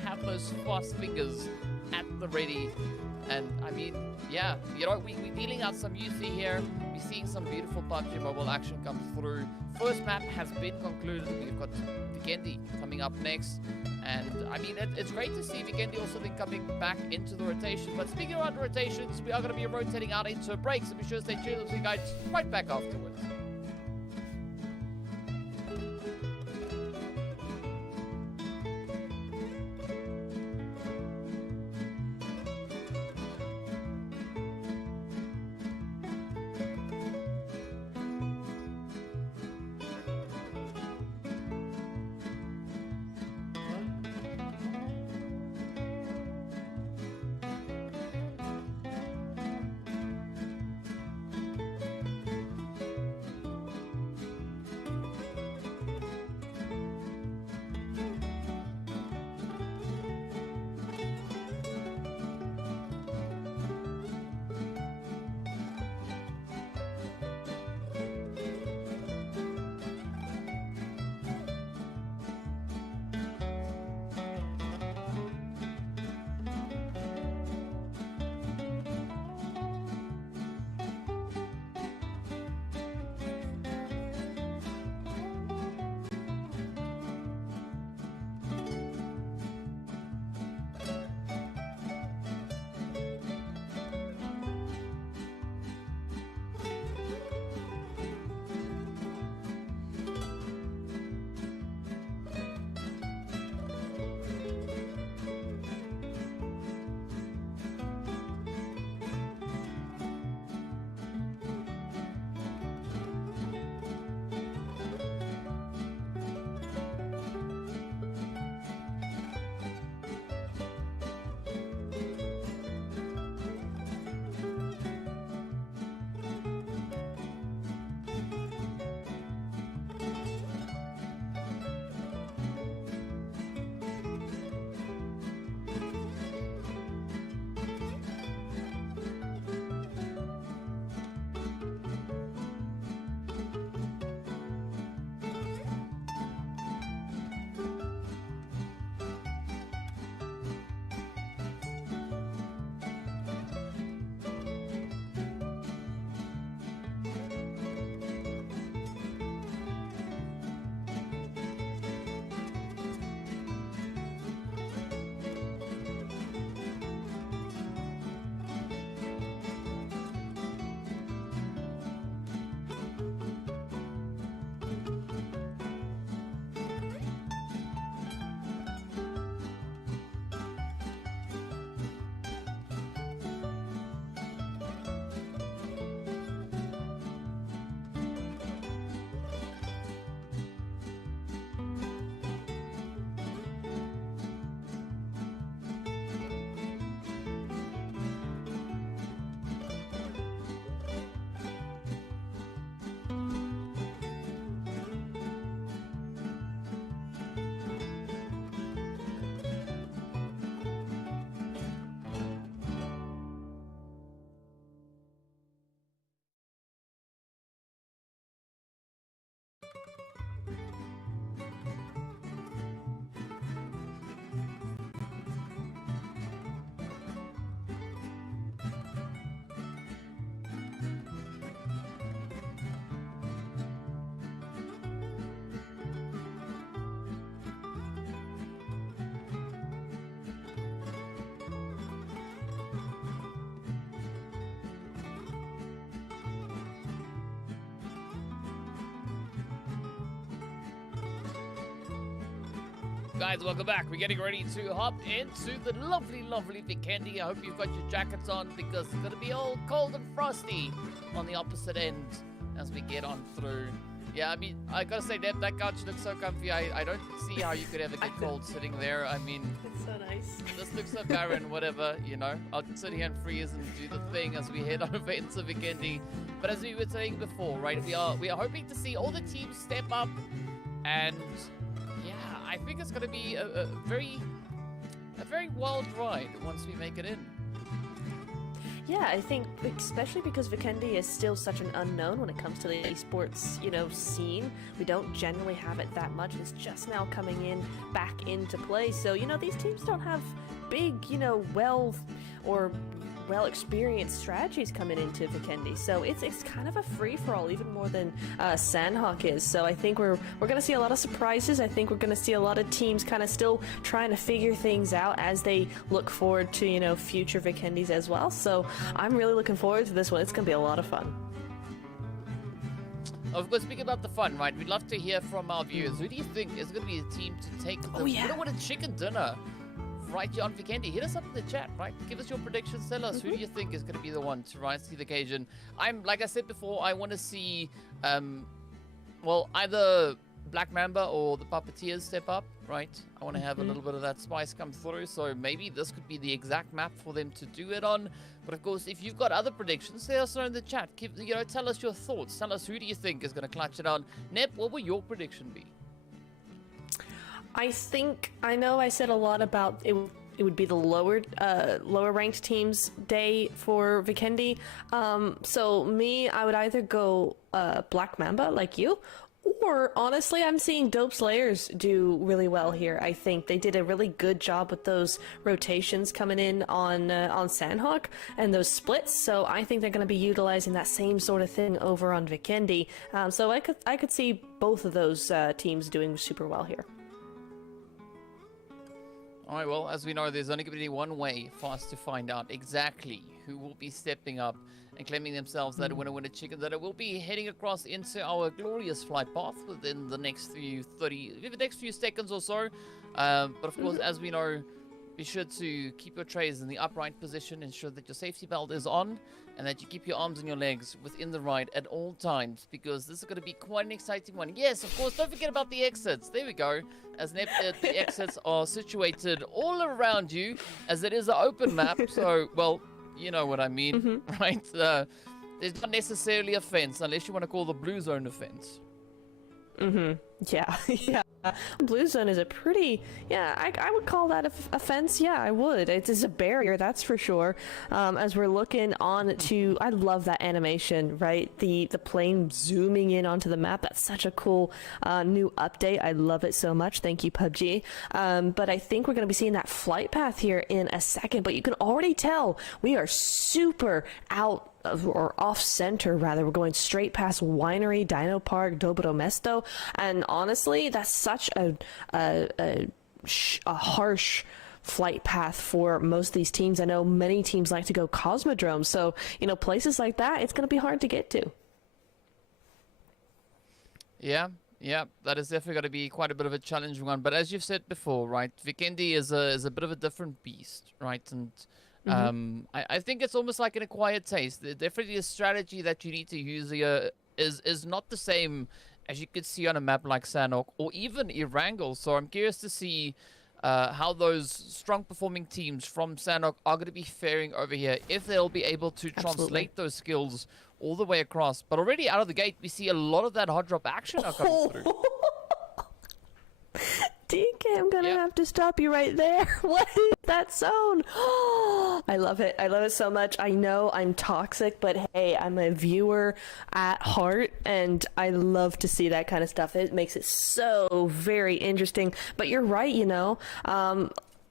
have those fast fingers at the ready. And I mean, yeah, you know, we're dealing out some UC here. We're seeing some beautiful PUBG Mobile action come through. First map has been concluded. We've got Vikendi coming up next. And I mean, it's great to see Vikendi also then coming back into the rotation. But speaking about rotations, we are going to be rotating out into a break. So be sure to stay tuned. We'll see you guys right back afterwards. Guys, welcome back. We're getting ready to hop into the lovely, lovely Vikendi. I hope you've got your jackets on because it's going to be all cold and frosty on the opposite end as we get on through. Yeah, I mean, I gotta say, that couch looks so comfy. I don't see how you could ever get cold sitting there. I mean, It's so nice. this looks so barren, whatever, you know. I'll sit here and freeze and do the thing as we head over into Vikendi. But as we were saying before, right, we are hoping to see all the teams step up, and yeah, I think it's gonna be a very wild ride once we make it in. Yeah, I think especially because Vikendi is still such an unknown when it comes to the esports, scene. We don't generally have it that much. It's just now coming in back into play. So, these teams don't have big, well-experienced strategies coming into Vikendi. So it's kind of a free-for-all, even more than Sandhawk is. So I think we're going to see a lot of surprises. I think we're going to see a lot of teams kind of still trying to figure things out as they look forward to, future Vikendis as well. So I'm really looking forward to this one. It's going to be a lot of fun. Of course, speaking about the fun, right, we'd love to hear from our viewers. Who do you think is going to be the team to take the winner chicken dinner right here on Vikendi? Hit us up in the chat, right? Give us your predictions. Tell us who do you think is going to be the one to rise to the occasion. Like I said before, I want to see, either Black Mamba or the Puppeteers step up, right? I want to have a little bit of that spice come through, so maybe this could be the exact map for them to do it on. But of course, if you've got other predictions, let us know in the chat. Tell us your thoughts. Tell us who do you think is going to clutch it on. Nep, what will your prediction be? I know I said a lot about it would be the lower ranked teams day for Vikendi. So I would either go Black Mamba like you, or honestly, I'm seeing Dope Slayers do really well here. I think they did a really good job with those rotations coming in on Sandhawk and those splits. So I think they're going to be utilizing that same sort of thing over on Vikendi. So I could see both of those teams doing super well here. Alright, well, as we know, there's only going to be one way for us to find out exactly who will be stepping up and claiming themselves that winner chicken, that it will be heading across into our glorious flight path within the next few seconds or so. But of course, as we know, be sure to keep your trays in the upright position, ensure that your safety belt is on, and that you keep your arms and your legs within the ride at all times, because this is going to be quite an exciting one. Yes, of course, don't forget about the exits. There we go. As the exits are situated all around you, as it is an open map, so, well, you know what I mean, right? There's not necessarily a fence, unless you want to call the blue zone a fence. Yeah, yeah. Blue zone is a pretty, I would call that a fence. Yeah, I would. It is a barrier, that's for sure. As we're looking on to, I love that animation, right? The plane zooming in onto the map. That's such a cool new update. I love it so much. Thank you, PUBG. But I think we're going to be seeing that flight path here in a second. But you can already tell we are super out or off center rather. We're going straight past Winery, Dino Park, Dobro Mesto, and honestly, that's such a harsh flight path for most of these teams. I know many teams like to go Cosmodrome, so places like that, it's going to be hard to get to. Yeah, that is definitely going to be quite a bit of a challenging one. But as you've said before, right, Vikendi is a bit of a different beast, right? And I think it's almost like an acquired taste. Definitely a strategy that you need to use here is not the same as you could see on a map like Sandhawk or even Erangel. So I'm curious to see how those strong performing teams from Sandhawk are going to be faring over here, if they'll be able to translate those skills all the way across. But already out of the gate, we see a lot of that hot drop action now coming through. DK, I'm gonna have to stop you right there. What is that zone? I love it. I love it so much. I know I'm toxic, but hey, I'm a viewer at heart, and I love to see that kind of stuff. It makes it so very interesting. But you're right,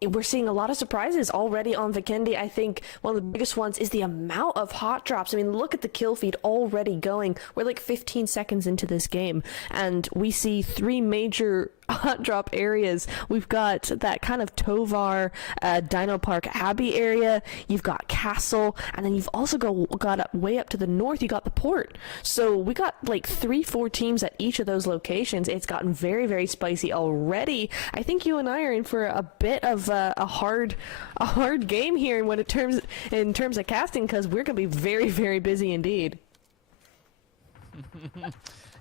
we're seeing a lot of surprises already on Vikendi. I think one of the biggest ones is the amount of hot drops. I mean, look at the kill feed already going. We're like 15 seconds into this game, and we see 3 major hot drop areas. We've got that kind of Tovar, Dino Park Abbey area. You've got Castle, and then you've also got up way up to the north. You got the port. So we got like 3-4 teams at each of those locations. It's gotten very, very spicy already. I think you and I are in for a bit of a hard game here in terms of casting, because we're gonna be very, very busy indeed.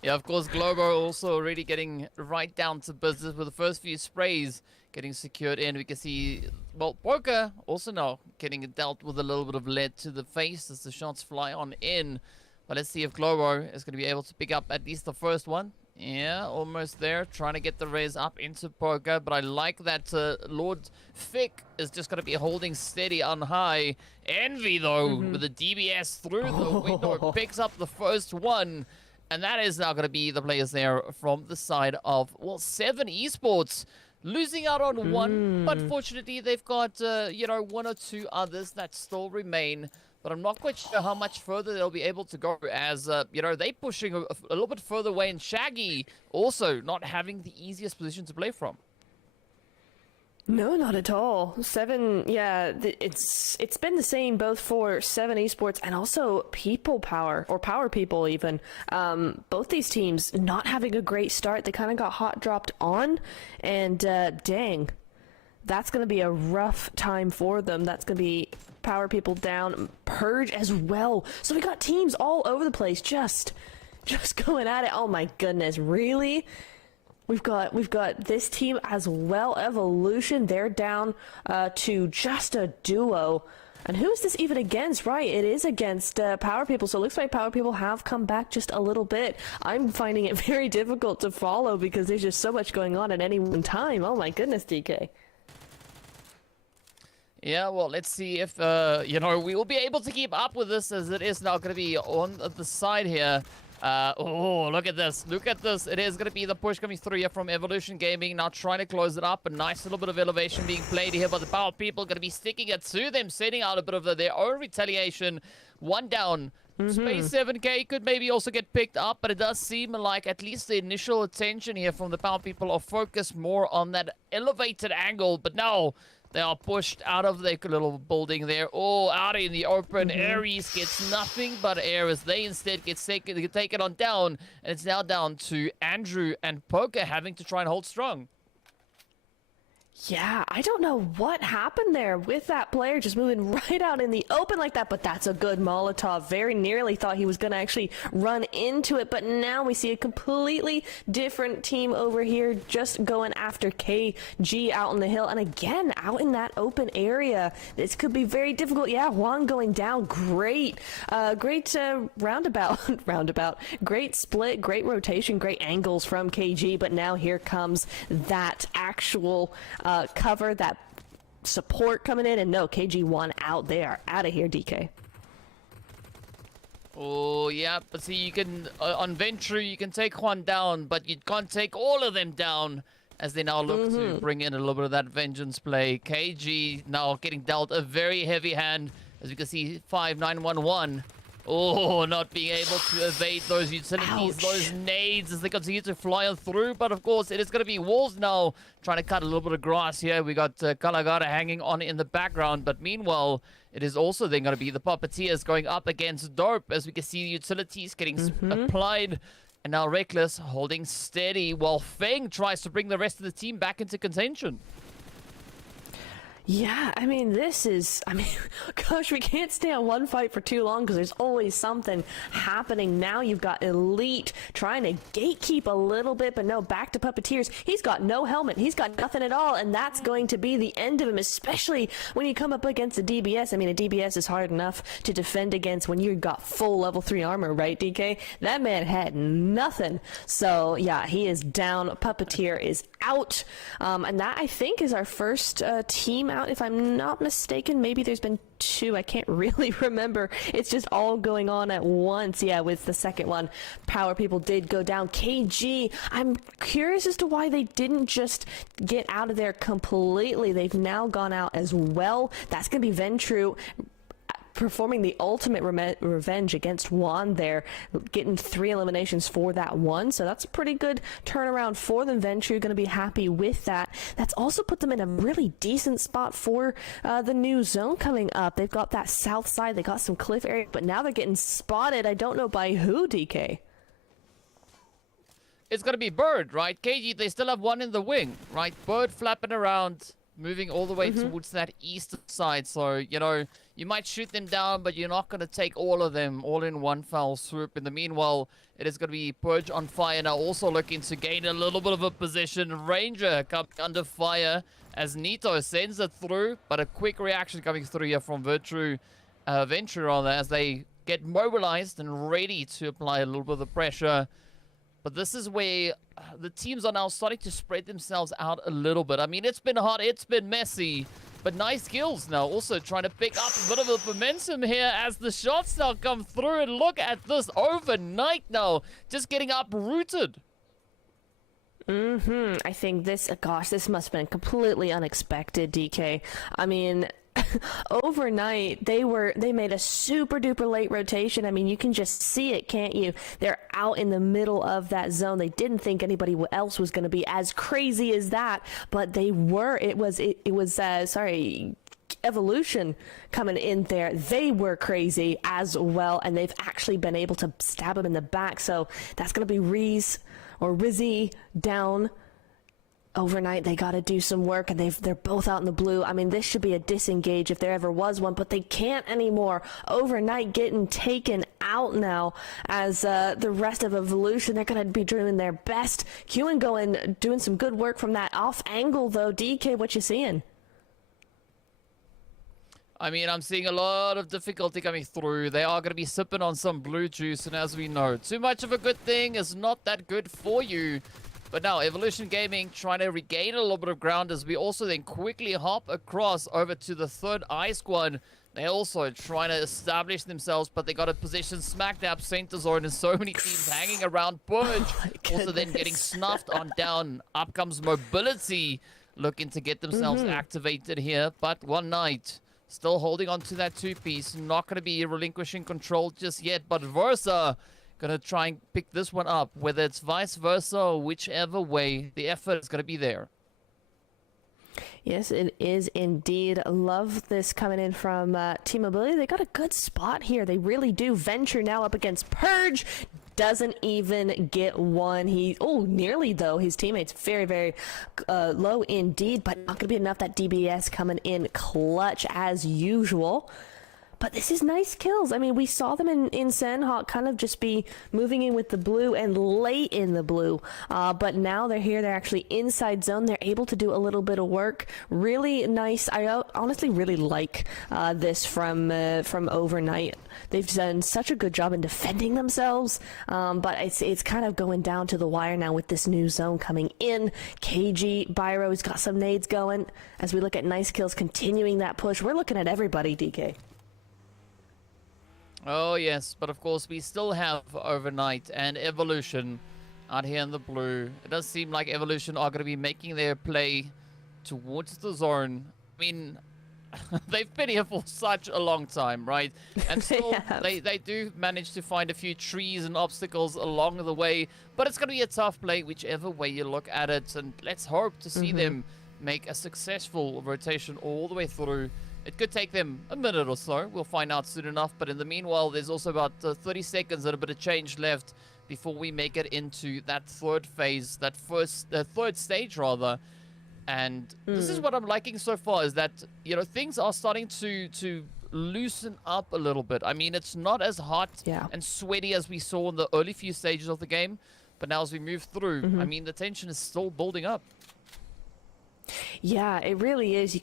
Yeah, of course, Globo also already getting right down to business with the first few sprays getting secured in. We can see, well, Poker also now getting dealt with a little bit of lead to the face as the shots fly on in. But let's see if Globo is going to be able to pick up at least the first one. Yeah, almost there, trying to get the raise up into Poker. But I like that Lord Fick is just going to be holding steady on high. Envy, though, with the DBS through the window, picks up the first one. And that is now going to be the players there from the side of, well, 7 Esports. Losing out on one, but fortunately they've got, you know, 1 or 2 others that still remain. But I'm not quite sure how much further they'll be able to go as, you know, they pushing a little bit further away. And Shaggy also not having the easiest position to play from. No, not at all. 7, yeah, it's been the same both for 7 Esports and also People Power, or Power People even. Both these teams not having a great start. They kind of got hot dropped on, and dang, that's going to be a rough time for them. That's going to be Power People down, Purge as well. So we got teams all over the place, just going at it. Oh my goodness, really? We've got this team as well, Evolution. They're down to just a duo. And who is this even against? Right, it is against Power People. So it looks like Power People have come back just a little bit. I'm finding it very difficult to follow because there's just so much going on at any one time. Oh my goodness, DK. Yeah, well, let's see if, you know, we will be able to keep up with this, as it is now going to be on the side here. Oh, look at this. Look at this. It is going to be the push coming through here from Evolution Gaming. Now trying to close it up. A nice little bit of elevation being played here by the Power People. Going to be sticking it to them, setting out a bit of their own retaliation. 1 down. Space 7K could maybe also get picked up, but it does seem like at least the initial attention here from the Power People are focused more on that elevated angle. But now they are pushed out of their little building there. Oh, out in the open. Ares gets nothing but air as they instead get taken on down. And it's now down to Andrew and Poker having to try and hold strong. Yeah, I don't know what happened there with that player just moving right out in the open like that, but that's a good Molotov. Very nearly thought he was going to actually run into it, but now we see a completely different team over here just going after KG out on the hill, and again, out in that open area. This could be very difficult. Yeah, Juan going down. Great, great roundabout. Great split, great rotation, great angles from KG, but now here comes that actual cover, that support coming in, and no, KG1 out. They are out of here, DK. Oh, yeah, but see, you can, on Venture, you can take Juan down, but you can't take all of them down as they now look to bring in a little bit of that vengeance play. KG now getting dealt a very heavy hand, as you can see, 5911. Oh, not being able to evade those utilities, those nades as they continue to fly on through. But of course, it is going to be Wolves now trying to cut a little bit of grass here. We got Kalagara hanging on in the background. But meanwhile, it is also then going to be the Puppeteers going up against Dope, as we can see the utilities getting applied. And now Reckless holding steady while Feng tries to bring the rest of the team back into contention. Yeah, I mean, gosh, we can't stay on one fight for too long because there's always something happening. Now you've got Elite trying to gatekeep a little bit, but no, back to Puppeteers. He's got no helmet. He's got nothing at all, and that's going to be the end of him, especially when you come up against a DBS. I mean, a DBS is hard enough to defend against when you've got full level 3 armor, right, DK? That man had nothing. So, yeah, he is down. Puppeteer is out. And that, I think, is our first team out, if I'm not mistaken. Maybe there's been 2. I can't really remember. It's just all going on at once. Yeah, with the second one, Power People did go down. KG, I'm curious as to why they didn't just get out of there completely. They've now gone out as well. That's going to be Ventru performing the ultimate revenge against Juan there, getting 3 eliminations for that one. So that's a pretty good turnaround for them. Venture going to be happy with that. That's also put them in a really decent spot for the new zone coming up. They've got that south side, they got some cliff area, but now they're getting spotted. I don't know by who, DK. It's going to be Bird, right? KG, they still have one in the wing, right? Bird flapping around, moving all the way towards that eastern side. So, you know, you might shoot them down, but you're not going to take all of them all in one foul swoop. In the meanwhile, it is going to be Purge on fire now, also looking to gain a little bit of a position. Ranger coming under fire as Nito sends it through, but a quick reaction coming through here from Venture as they get mobilized and ready to apply a little bit of the pressure. But this is where the teams are now starting to spread themselves out a little bit. I mean, it's been hot, it's been messy, but nice kills now. Also trying to pick up a bit of a momentum here as the shots now come through. And look at this overnight now, just getting uprooted. I think this, gosh, this must have been completely unexpected, DK. I mean, overnight they made a super duper late rotation. I mean, you can just see it, can't you? They're out in the middle of that zone. They didn't think anybody else was going to be as crazy as that, but they were. It was Evolution coming in there. They were crazy as well, and they've actually been able to stab him in the back. So that's going to be Rizzy down. Overnight, they got to do some work, and they're both out in the blue. I mean, this should be a disengage if there ever was one, but they can't anymore. Overnight getting taken out now as the rest of Evolution, they're going to be doing their best. Qin doing some good work from that off angle, though. DK, what you seeing? I mean, I'm seeing a lot of difficulty coming through. They are going to be sipping on some blue juice, and as we know, too much of a good thing is not that good for you. But now, Evolution Gaming trying to regain a little bit of ground as we also then quickly hop across over to the third I squad. They're also trying to establish themselves, but they got a position smack dab center zone and so many teams hanging around Purge. Also then getting snuffed on down. Up comes Mobility, looking to get themselves activated here. But One Night still holding on to that two-piece. Not going to be relinquishing control just yet, but Versa gonna try and pick this one up, whether it's vice versa or whichever way, the effort is gonna be there. Yes, it is indeed. Love this coming in from Team Mobility. They got a good spot here. They really do. Venture now up against Purge. Doesn't even get one. Nearly though. His teammates very, very low indeed, but not gonna be enough. That DBS coming in clutch as usual. But this is nice kills. I mean, we saw them in Sandhawk kind of just be moving in with the blue and late in the blue. But now they're here. They're actually inside zone. They're able to do a little bit of work. Really nice. I honestly really like this from Overnight. They've done such a good job in defending themselves. But it's kind of going down to the wire now with this new zone coming in. KG, Byro's got some nades going. As we look at nice kills, continuing that push. We're looking at everybody, DK. Oh yes, but of course we still have Overnight and Evolution out here in the blue. It does seem like Evolution are going to be making their play towards the zone. I mean, they've been here for such a long time, right? And still, they do manage to find a few trees and obstacles along the way. But it's going to be a tough play whichever way you look at it. And let's hope to see them make a successful rotation all the way through. It could take them a minute or so. We'll find out soon enough. But in the meanwhile, there's also about 30 seconds and a bit of change left before we make it into that third phase, that third stage rather. And this is what I'm liking so far, is that, you know, things are starting to loosen up a little bit. I mean, it's not as hot and sweaty as we saw in the early few stages of the game. But now as we move through, I mean, the tension is still building up. Yeah, it really is. You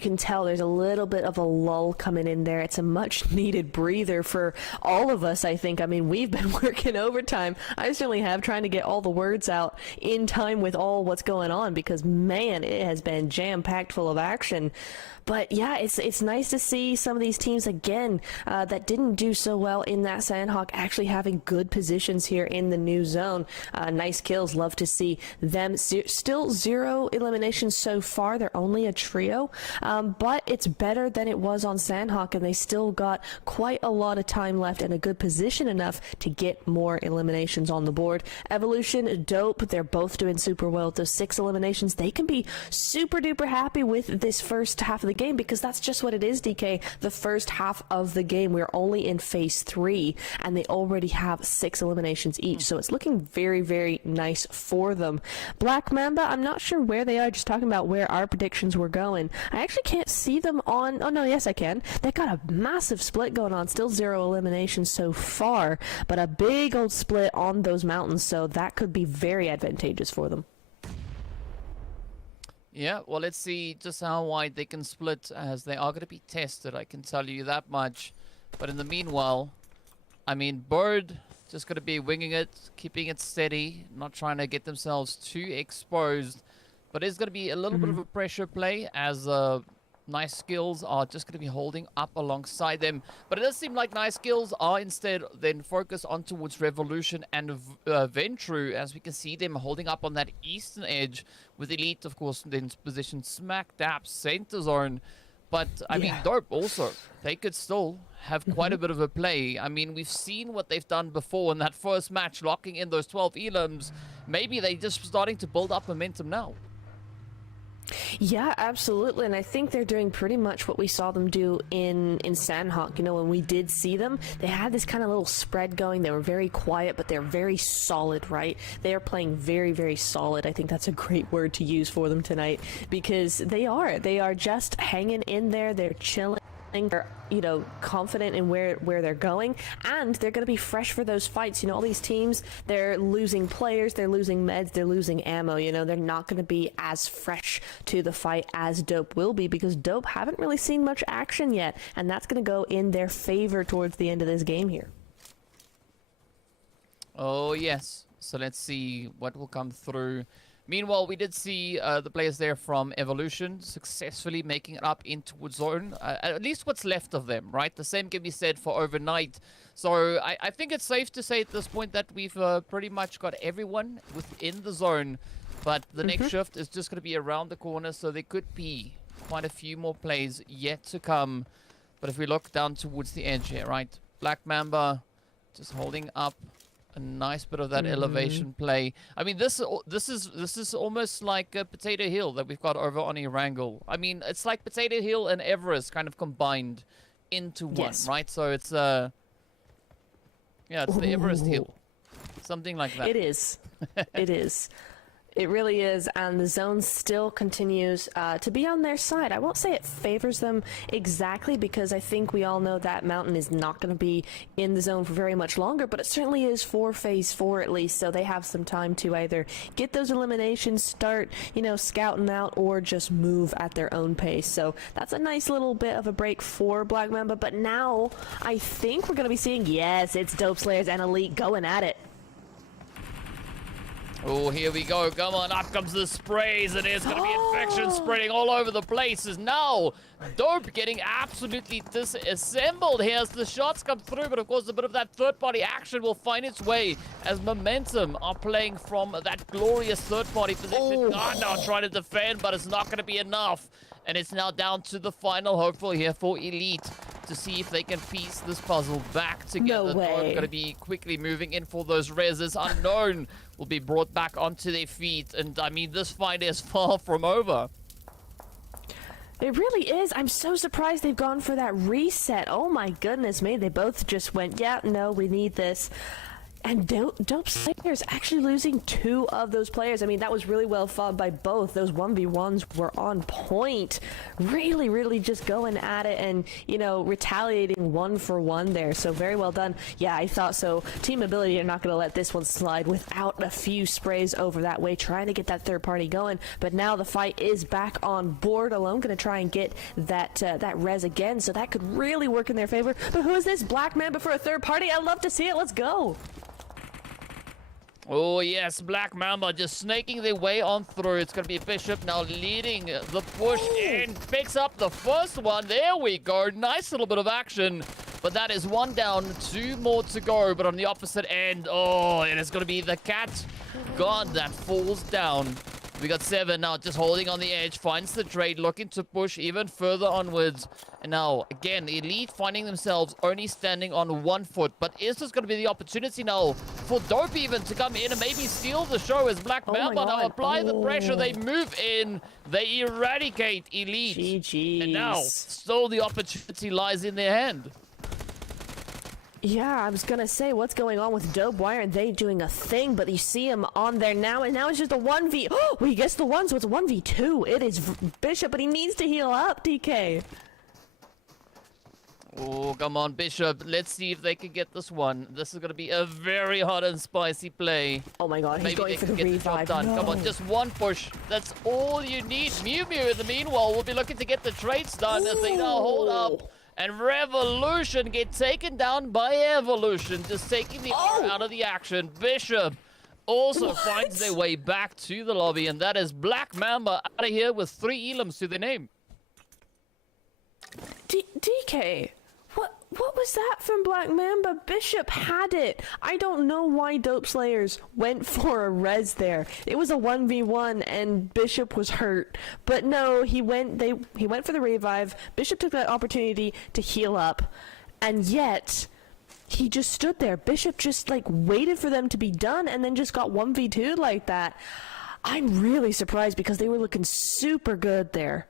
can tell there's a little bit of a lull coming in there. It's a much needed breather for all of us, I think. I mean, we've been working overtime. I certainly have, trying to get all the words out in time with all what's going on, because man, it has been jam-packed full of action. But yeah, it's nice to see some of these teams again that didn't do so well in that Sandhawk actually having good positions here in the new zone. Nice kills. Love to see them. Still 0 eliminations so far. They're only a trio, but it's better than it was on Sandhawk, and they still got quite a lot of time left and a good position enough to get more eliminations on the board. Evolution, Dope, they're both doing super well with those 6 eliminations. They can be super duper happy with this first half of the game, because that's just what it is, DK. The first half of the game, we're only in phase 3, and they already have 6 eliminations each, so it's looking very, very nice for them. Black Mamba, I'm not sure where they are, just talking about where our predictions were going. I actually can't see them on, oh no, yes I can. They got a massive split going on, still 0 eliminations so far, but a big old split on those mountains, so that could be very advantageous for them. Yeah, well, let's see just how wide they can split, as they are going to be tested, I can tell you that much. But in the meanwhile, I mean, Bird just going to be winging it, keeping it steady, not trying to get themselves too exposed. But it's going to be a little bit of a pressure play, as Nice Skills are just going to be holding up alongside them. But it does seem like Nice Skills are instead then focused on towards Revolution and Ventru, as we can see them holding up on that eastern edge, with Elite, of course, then positioned smack dab center zone. But, I mean, Dope also, they could still have quite a bit of a play. I mean, we've seen what they've done before in that first match, locking in those 12 elims. Maybe they're just starting to build up momentum now. Yeah, absolutely, and I think they're doing pretty much what we saw them do in Sandhawk. You know, when we did see them, they had this kind of little spread going. They were very quiet, but they're very solid, right? They are playing very, very solid. I think that's a great word to use for them tonight, because they are just hanging in there. They're chilling. They're, you know, confident in where they're going, and they're going to be fresh for those fights. You know, all these teams, they're losing players, they're losing meds, they're losing ammo. You know, they're not going to be as fresh to the fight as Dope will be, because Dope haven't really seen much action yet, and that's going to go in their favor towards the end of this game here. Oh, yes. So let's see what will come through. Meanwhile, we did see the players there from Evolution successfully making it up into Wood Zone. At least what's left of them, right? The same can be said for Overnight. So I think it's safe to say at this point that we've pretty much got everyone within the zone. But the next shift is just going to be around the corner, so there could be quite a few more plays yet to come. But if we look down towards the edge here, right? Black Mamba just holding up a nice bit of that elevation play. I mean, this is almost like Potato Hill that we've got over on Erangel. I mean, it's like Potato Hill and Everest kind of combined into one, right? So it's yeah, it's the Everest Hill, something like that. It is. It is. It really is, and the zone still continues to be on their side. I won't say it favors them exactly, because I think we all know that mountain is not going to be in the zone for very much longer, but it certainly is for phase 4 at least, so they have some time to either get those eliminations, start, you know, scouting out, or just move at their own pace. So that's a nice little bit of a break for Black Mamba, but now I think we're going to be seeing, yes, it's Dope Slayers and Elite going at it. Oh, here we go. Come on, up comes the sprays, and there's going to be infection spreading all over the place. Is now Dope getting absolutely disassembled here as the shots come through, but of course a bit of that third-party action will find its way as Momentum are playing from that glorious third-party position. Now trying to defend, but it's not going to be enough. And it's now down to the final hopeful here for Elite to see if they can piece this puzzle back together. No way. Dope going to be quickly moving in for those reses. Unknown will be brought back onto their feet. And I mean, this fight is far from over. It really is. I'm so surprised they've gone for that reset. Oh my goodness me. They both just went, yeah, no, we need this. And Dope Slayers actually losing 2 of those players. I mean, that was really well fought by both. Those 1v1s were on point. Really, really just going at it and, you know, retaliating 1 for 1 there. So very well done. Yeah, I thought so. Team Ability are not going to let this one slide without a few sprays over that way, trying to get that third party going. But now the fight is back on board. Alone going to try and get that res again. So that could really work in their favor. But who is this? Black Mamba for a third party? I'd love to see it. Let's go. Oh, yes, Black Mamba just snaking their way on through. It's going to be Bishop now leading the push in. Picks up the first one. There we go. Nice little bit of action. But that is 1 down, 2 more to go. But on the opposite end, oh, it is going to be the Cat God that falls down. We got 7 now, just holding on the edge, finds the trade, looking to push even further onwards. And now, again, Elite finding themselves only standing on 1 foot. But is this going to be the opportunity now for Dope even to come in and maybe steal the show as Black Mamba now apply the pressure. They move in, they eradicate Elite. GG's. And now, still the opportunity lies in their hand. Yeah, I was gonna say, what's going on with Dope? Why aren't they doing a thing? But you see him on there now, and now it's just a 1v. Oh, well, he gets the 1, so it's a 1v2. It is Bishop, but he needs to heal up, DK. Oh, come on, Bishop. Let's see if they can get this one. This is going to be a very hot and spicy play. Oh my god, he's Maybe going they for can the get the job revive. done. No. Come on, just one push. That's all you need. Mew Mew, in the meanwhile, will be looking to get the trades done as they now hold up. And Revolution get taken down by Evolution, just taking the R out of the action. Bishop also finds their way back to the lobby, and that is Black Mamba out of here with 3 elims to their name. DK, what was that from Black Mamba? Bishop had it. I don't know why Dope Slayers went for a res there. It was a 1v1 and Bishop was hurt. But no, he went for the revive. Bishop took that opportunity to heal up. And yet he just stood there. Bishop just like waited for them to be done and then just got 1v2'd like that. I'm really surprised because they were looking super good there.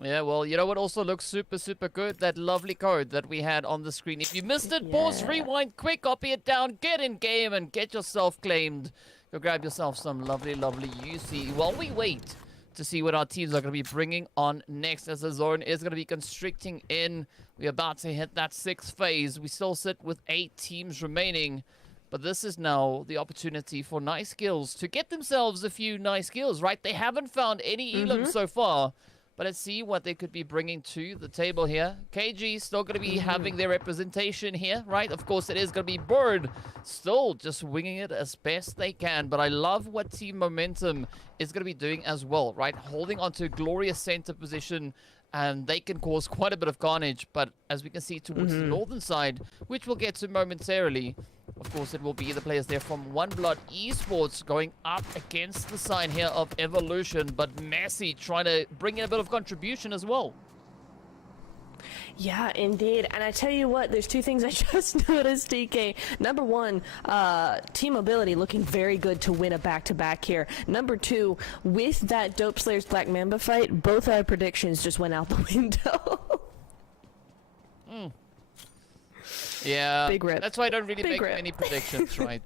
Yeah, well, you know what also looks super, super good? That lovely code that we had on the screen. If you missed it, pause, rewind, quick, copy it down, get in game, and get yourself claimed. Go grab yourself some lovely, lovely UC while we wait to see what our teams are going to be bringing on next, as the zone is going to be constricting in. We're about to hit that 6th phase. We still sit with 8 teams remaining. But this is now the opportunity for Nice Kills to get themselves a few Nice Kills, right? They haven't found any elims so far. But let's see what they could be bringing to the table here. KG still going to be having their representation here, right? Of course, it is going to be Bird still just winging it as best they can. But I love what Team Momentum is going to be doing as well, right? Holding onto a glorious center position, and they can cause quite a bit of carnage. But as we can see towards the northern side, which we'll get to momentarily, of course, it will be the players there from One Blood Esports going up against the side here of Evolution, but Messi trying to bring in a bit of contribution as well. Yeah, indeed. And I tell you what, there's 2 things I just noticed, DK. Number 1, team mobility looking very good to win a back-to-back here. Number 2, with that Dope Slayers Black Mamba fight, both our predictions just went out the window. Yeah, Big rip. that's why I don't really Big make rip. many predictions, right?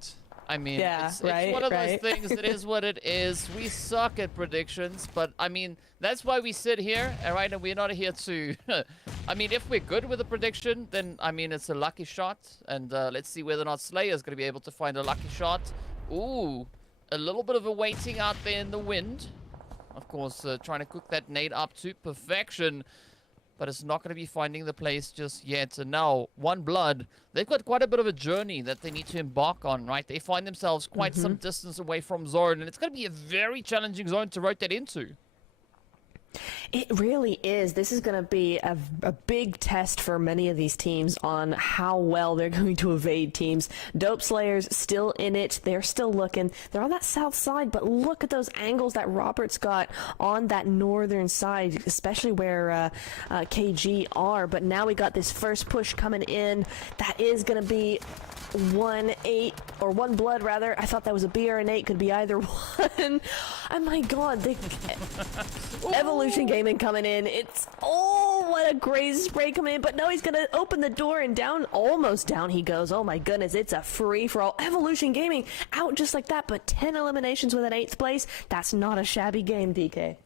I mean, Yeah, it's right, one of right. those things. It is what it is. We suck at predictions, but I mean, that's why we sit here, all right? And we're not here to... I mean, if we're good with a prediction, then, I mean, it's a lucky shot. And let's see whether or not Slayer's going to be able to find a lucky shot. Ooh, a little bit of a waiting out there in the wind. Of course, trying to cook that nade up to perfection. But it's not going to be finding the place just yet. And now, One Blood, they've got quite a bit of a journey that they need to embark on, right? They find themselves quite some distance away from zone, and it's going to be a very challenging zone to rotate into. It really is. This is going to be a big test for many of these teams on how well they're going to evade teams. Dope Slayers still in it. They're still looking. They're on that south side, but look at those angles that Robert's got on that northern side, especially where KG are. But now we got this first push coming in. That is going to be 1-8 or One Blood rather. I thought that was a B or an 8, could be either one. Oh my god, Evolution Gaming coming in. It's what a great spray coming in, but no, he's gonna open the door and down, almost down he goes. Oh my goodness, it's a free for all. Evolution Gaming out just like that, but 10 eliminations with an 8th place. That's not a shabby game, DK.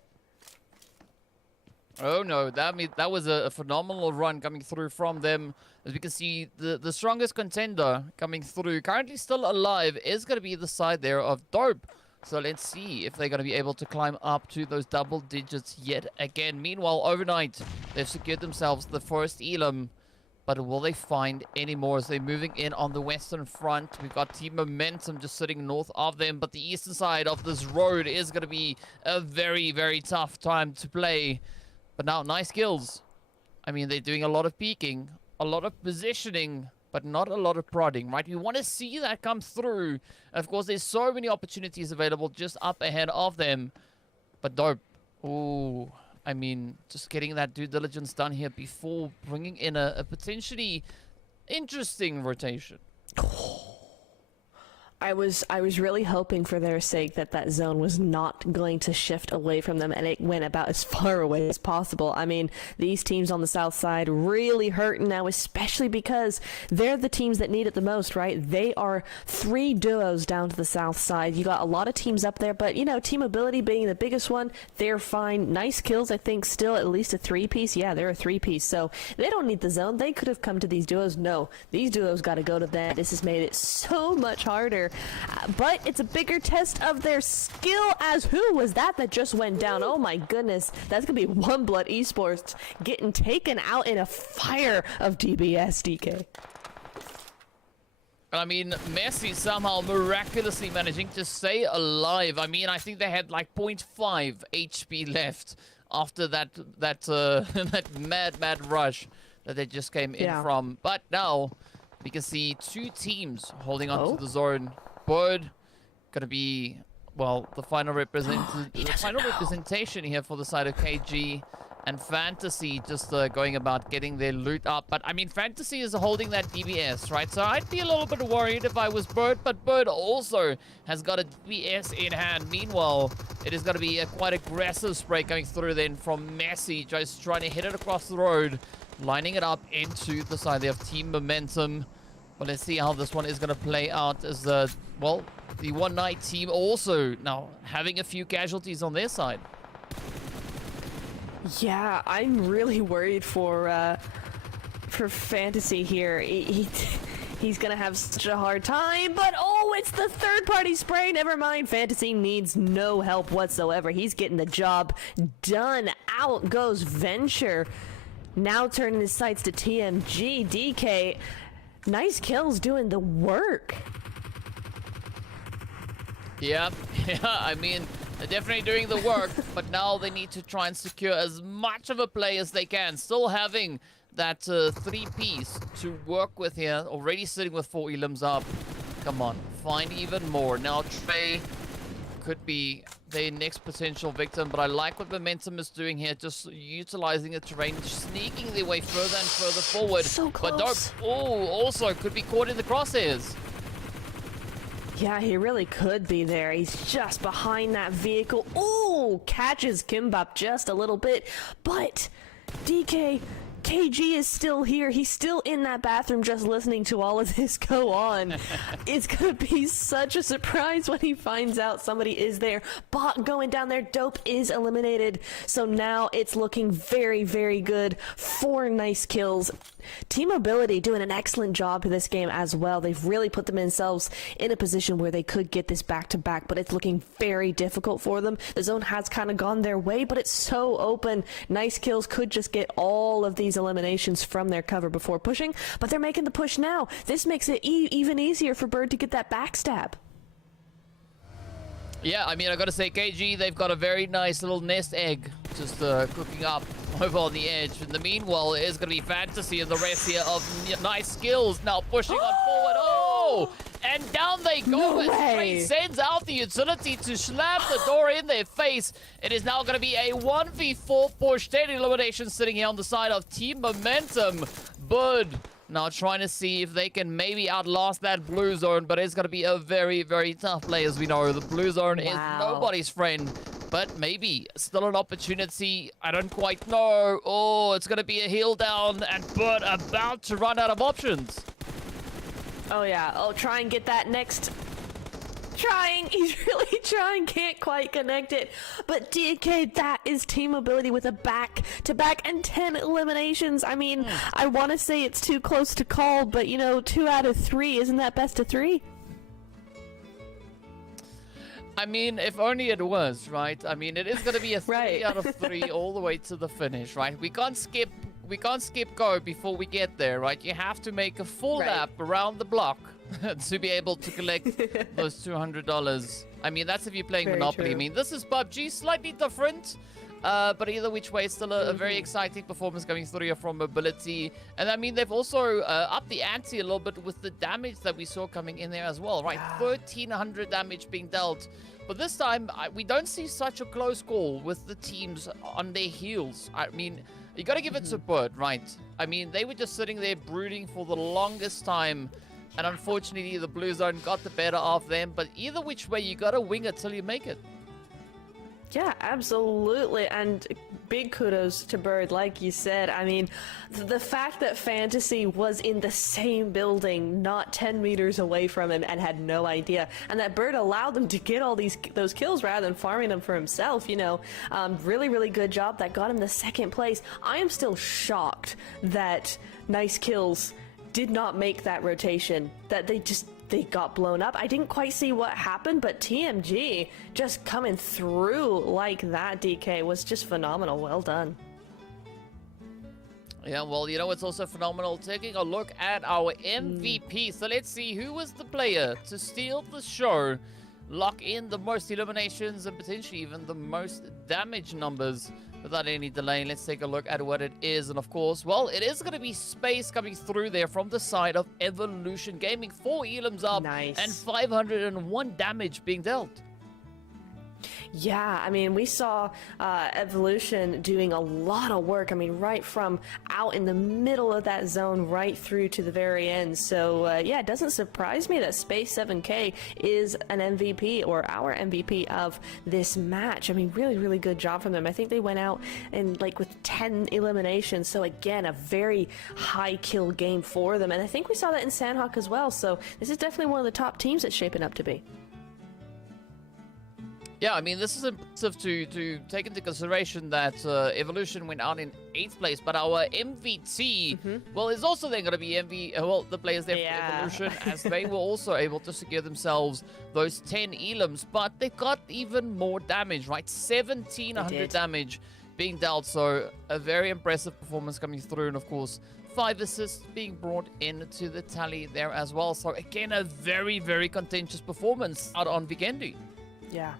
Oh no, that was a phenomenal run coming through from them. As we can see, the strongest contender coming through, currently still alive, is going to be the side there of Dope. So let's see if they're going to be able to climb up to those double digits yet again. Meanwhile, overnight, they've secured themselves the first elim. But will they find any more as they're moving in on the western front? We've got Team Momentum just sitting north of them. But the eastern side of this road is going to be a very, very tough time to play. But now, Nice Kills. I mean, they're doing a lot of peeking, a lot of positioning, but not a lot of prodding, right? We want to see that come through. Of course, there's so many opportunities available just up ahead of them. But dope. Ooh, I mean, just getting that due diligence done here before bringing in a potentially interesting rotation. I was really hoping for their sake that that zone was not going to shift away from them, and it went about as far away as possible. I mean, these teams on the south side really hurting now, especially because they're the teams that need it the most, right? They are 3 duos down to the south side. You got a lot of teams up there, but, you know, Team Ability being the biggest one, they're fine. Nice kills, I think, still at least a 3-piece. Yeah, they're a 3-piece, so they don't need the zone. They could have come to these duos. No, these duos got to go to them. This has made it so much harder. But it's a bigger test of their skill. As who was that just went down? Oh my goodness, that's gonna be One Blood Esports getting taken out in a fire of DBS, DK. I mean, Messi somehow miraculously managing to stay alive. I mean, I think they had like 0.5 HP left after that that mad rush that they just came in from. But now we can see 2 teams holding on to the zone. Bird gonna be, well, the final representation here for the side of KG, and Fantasy just going about getting their loot up. But I mean, Fantasy is holding that DBS, right? So I'd be a little bit worried if I was Bird, but Bird also has got a DBS in hand. Meanwhile, it is going to be a quite aggressive spray coming through then from Messi, just trying to hit it across the road, lining it up into the side. They have Team Momentum. But let's see how this one is going to play out as the, well, the One Night team also now having a few casualties on their side. Yeah, I'm really worried for Fantasy here. He's gonna have such a hard time, but oh, it's the third-party spray. Never mind, Fantasy needs no help whatsoever. He's getting the job done. Out goes Venture. Now turning his sights to TMG. DK, nice kills doing the work. Yeah, I mean, they're definitely doing the work, but now they need to try and secure as much of a play as they can. Still having that 3-piece to work with here, already sitting with 4 elims up. Come on, find even more. Now Trey could be their next potential victim, but I like what Momentum is doing here, just utilizing the terrain, sneaking their way further and further forward. So close. But dope. Oh, also could be caught in the crosshairs. Yeah, he really could be there. He's just behind that vehicle. Ooh, catches Kimbap just a little bit, but KG is still here. He's still in that bathroom just listening to all of this go on. It's gonna be such a surprise when he finds out somebody is there. Bot going down there. Dope is eliminated. So now it's looking very, very good. 4 nice kills. Team Ability doing an excellent job in this game as well. They've really put themselves in a position where they could get this back-to-back, but it's looking very difficult for them. The zone has kind of gone their way, but it's so open. Nice kills could just get all of these eliminations from their cover before pushing, but they're making the push now. This makes it even easier for Bird to get that backstab. Yeah, I mean, I gotta say, KG, they've got a very nice little nest egg just cooking up over on the edge. In the meanwhile, it is gonna be Fantasy and the rest here of nice skills now pushing on forward. Oh! And down they go. No as Trey way. sends out the utility to slam the door in their face. It is now going to be a 1v4 push. 10 eliminations sitting here on the side of Team Momentum. Bud now trying to see if they can maybe outlast that blue zone, but it's going to be a very, very tough play, as we know. The blue zone is nobody's friend, but maybe still an opportunity. I don't quite know. Oh, it's going to be a heel down, and Bud about to run out of options. Oh yeah, oh try and get that next. Trying, he's really trying, can't quite connect it. But DK, that is Team Ability with a back-to-back and 10 eliminations. I mean, I want to say it's too close to call, but you know, 2 out of 3, isn't that best of 3? I mean, if only it was, right? I mean, it is going to be a 3 out of 3 all the way to the finish, right? We can't skip go before we get there, right? You have to make a full lap around the block to be able to collect those $200. I mean, that's if you're playing Monopoly. True. I mean, this is PUBG, slightly different. But either which way, it's still a very exciting performance coming through here from Mobility. And I mean, they've also upped the ante a little bit with the damage that we saw coming in there as well, right? 1,300 damage being dealt. But this time, we don't see such a close call with the teams on their heels. I mean, you got to give it to Bird, right? I mean, they were just sitting there brooding for the longest time. And unfortunately, the Blue Zone got the better of them. But either which way, you got to wing it till you make it. Yeah, absolutely. And big kudos to Bird, like you said. I mean, the fact that Fantasy was in the same building, not 10 meters away from him, and had no idea, and that Bird allowed them to get all those kills rather than farming them for himself, you know, really, really good job. That got him the second place. I am still shocked that Nice Kills did not make that rotation, that they got blown up. I didn't quite see what happened, but TMG just coming through like that, DK, was just phenomenal. Well done. Yeah, well, you know what's also phenomenal? Taking a look at our MVP. So let's see who was the player to steal the show, lock in the most eliminations, and potentially even the most damage numbers. Without any delay, let's take a look at what it is. And of course, well, it is going to be Space coming through there from the side of Evolution Gaming. 4 elims up and 501 damage being dealt. Yeah, I mean, we saw Evolution doing a lot of work. I mean, right from out in the middle of that zone right through to the very end. So, yeah, it doesn't surprise me that Space 7K is an MVP, or our MVP of this match. I mean, really, really good job from them. I think they went out and with 10 eliminations. So, again, a very high kill game for them. And I think we saw that in Sandhawk as well. So, this is definitely one of the top teams it's shaping up to be. Yeah, I mean, this is impressive to take into consideration that Evolution went out in 8th place, but our MVT, well, is also then going to be the players there for Evolution, as they were also able to secure themselves those 10 elims, but they got even more damage, right? 1,700 damage being dealt, so a very impressive performance coming through, and of course, 5 assists being brought into the tally there as well. So again, a very, very contentious performance out on Vikendi. Yeah.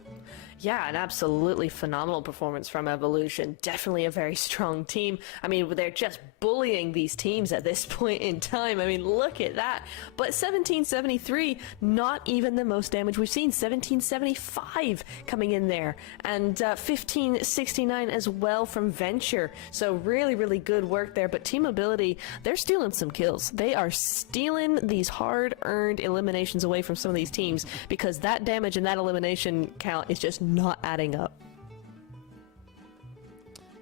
Yeah, an absolutely phenomenal performance from Evolution. Definitely a very strong team. I mean, they're just bullying these teams at this point in time. I mean, look at that. But 1773, not even the most damage we've seen. 1775 coming in there. And 1569 as well from Venture. So really, really good work there. But Team Mobility, they're stealing some kills. They are stealing these hard-earned eliminations away from some of these teams, because that damage and that elimination count is just not adding up.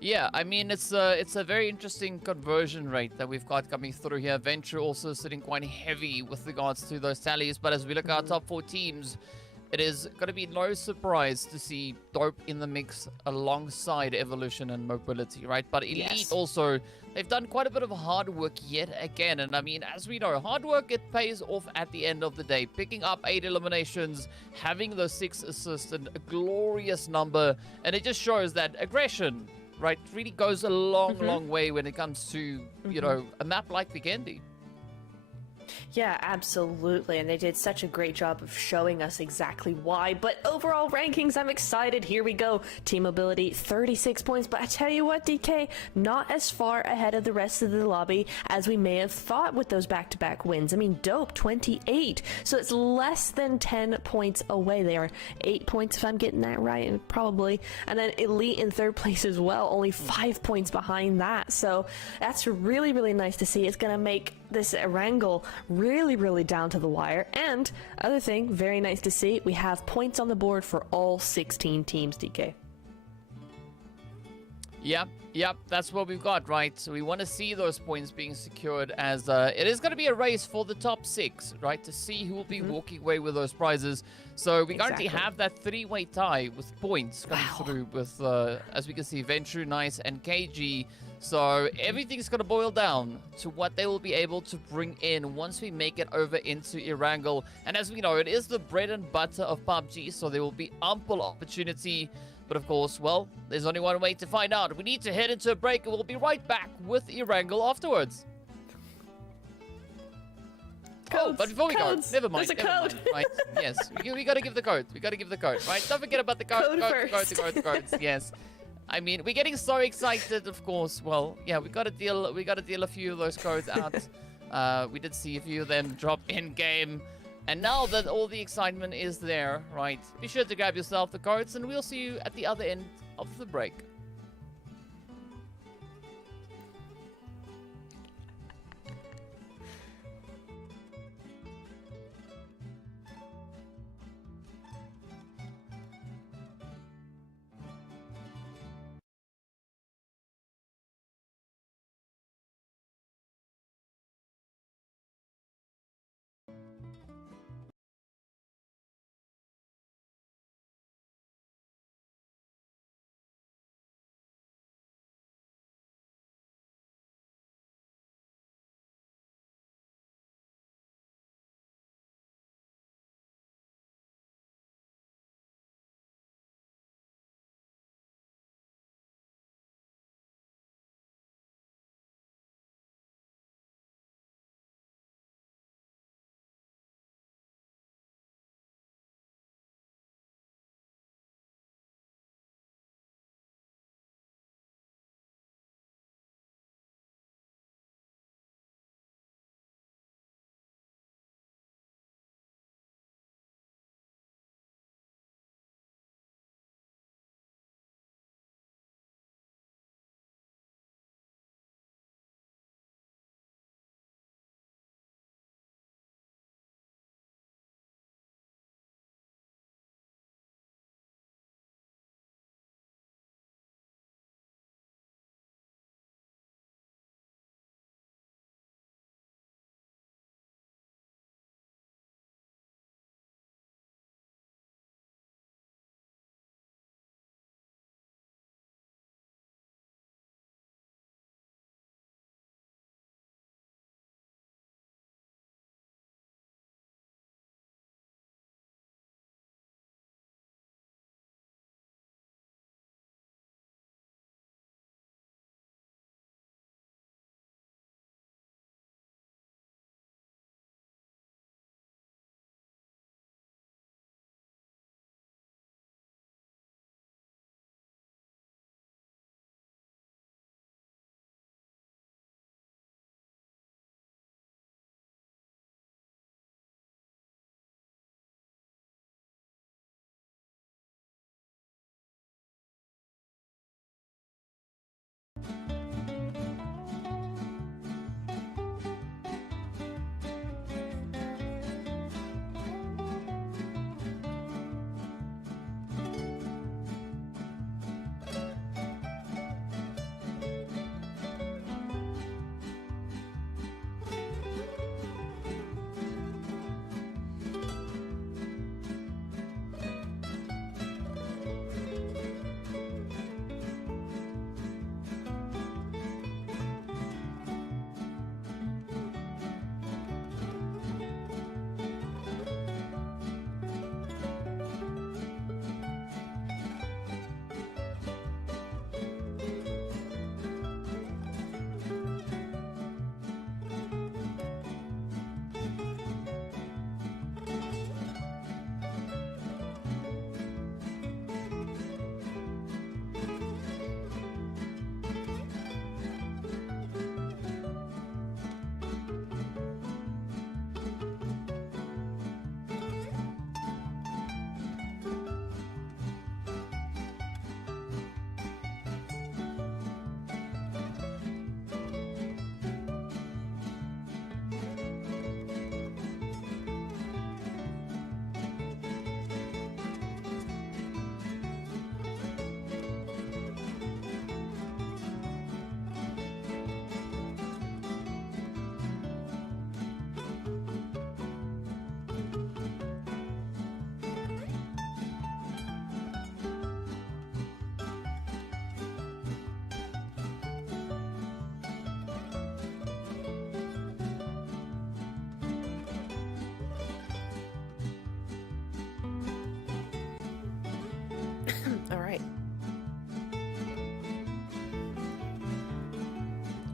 Yeah, I mean, it's a very interesting conversion rate that we've got coming through here. Venture also sitting quite heavy with regards to those tallies, but as we look at our top 4 teams, it is going to be no surprise to see Dope in the mix alongside Evolution and Mobility, right? But Elite also, they've done quite a bit of hard work yet again. And I mean, as we know, hard work, it pays off at the end of the day. Picking up 8 eliminations, having those 6 assists, and a glorious number. And it just shows that aggression, right, really goes a long, long way when it comes to, you know, a map like Vikendi. Yeah, absolutely, and they did such a great job of showing us exactly why. But overall rankings, I'm excited. Here we go. Team Mobility, 36 points, but I tell you what, DK, not as far ahead of the rest of the lobby as we may have thought with those back-to-back wins. I mean, Dope, 28, so it's less than 10 points away. They are 8 points, if I'm getting that right, probably. And then Elite in 3rd place as well, only 5 points behind that. So that's really, really nice to see. It's going to make this wrangle really, really down to the wire. And other thing, very nice to see, we have points on the board for all 16 teams, DK. Yep, that's what we've got, right? So we want to see those points being secured, as it is going to be a race for the top 6, right? To see who will be walking away with those prizes. So we currently have that 3-way tie with points coming through with, as we can see, Venture, Nice, and KG. So everything's going to boil down to what they will be able to bring in once we make it over into Erangel. And as we know, it is the bread and butter of PUBG, so there will be ample opportunity. But of course, well, there's only one way to find out. We need to head into a break, and we'll be right back with Erangel afterwards. Codes, but before we go, never mind. There's a code. Right? Yes, we got to give the code. We got to give the code, right? Don't forget about the code. Code first. The codes. Yes. I mean, we're getting so excited, of course. Well, yeah, we gotta deal a few of those codes out. We did see a few of them drop in game. And now that all the excitement is there, right, be sure to grab yourself the codes, and we'll see you at the other end of the break.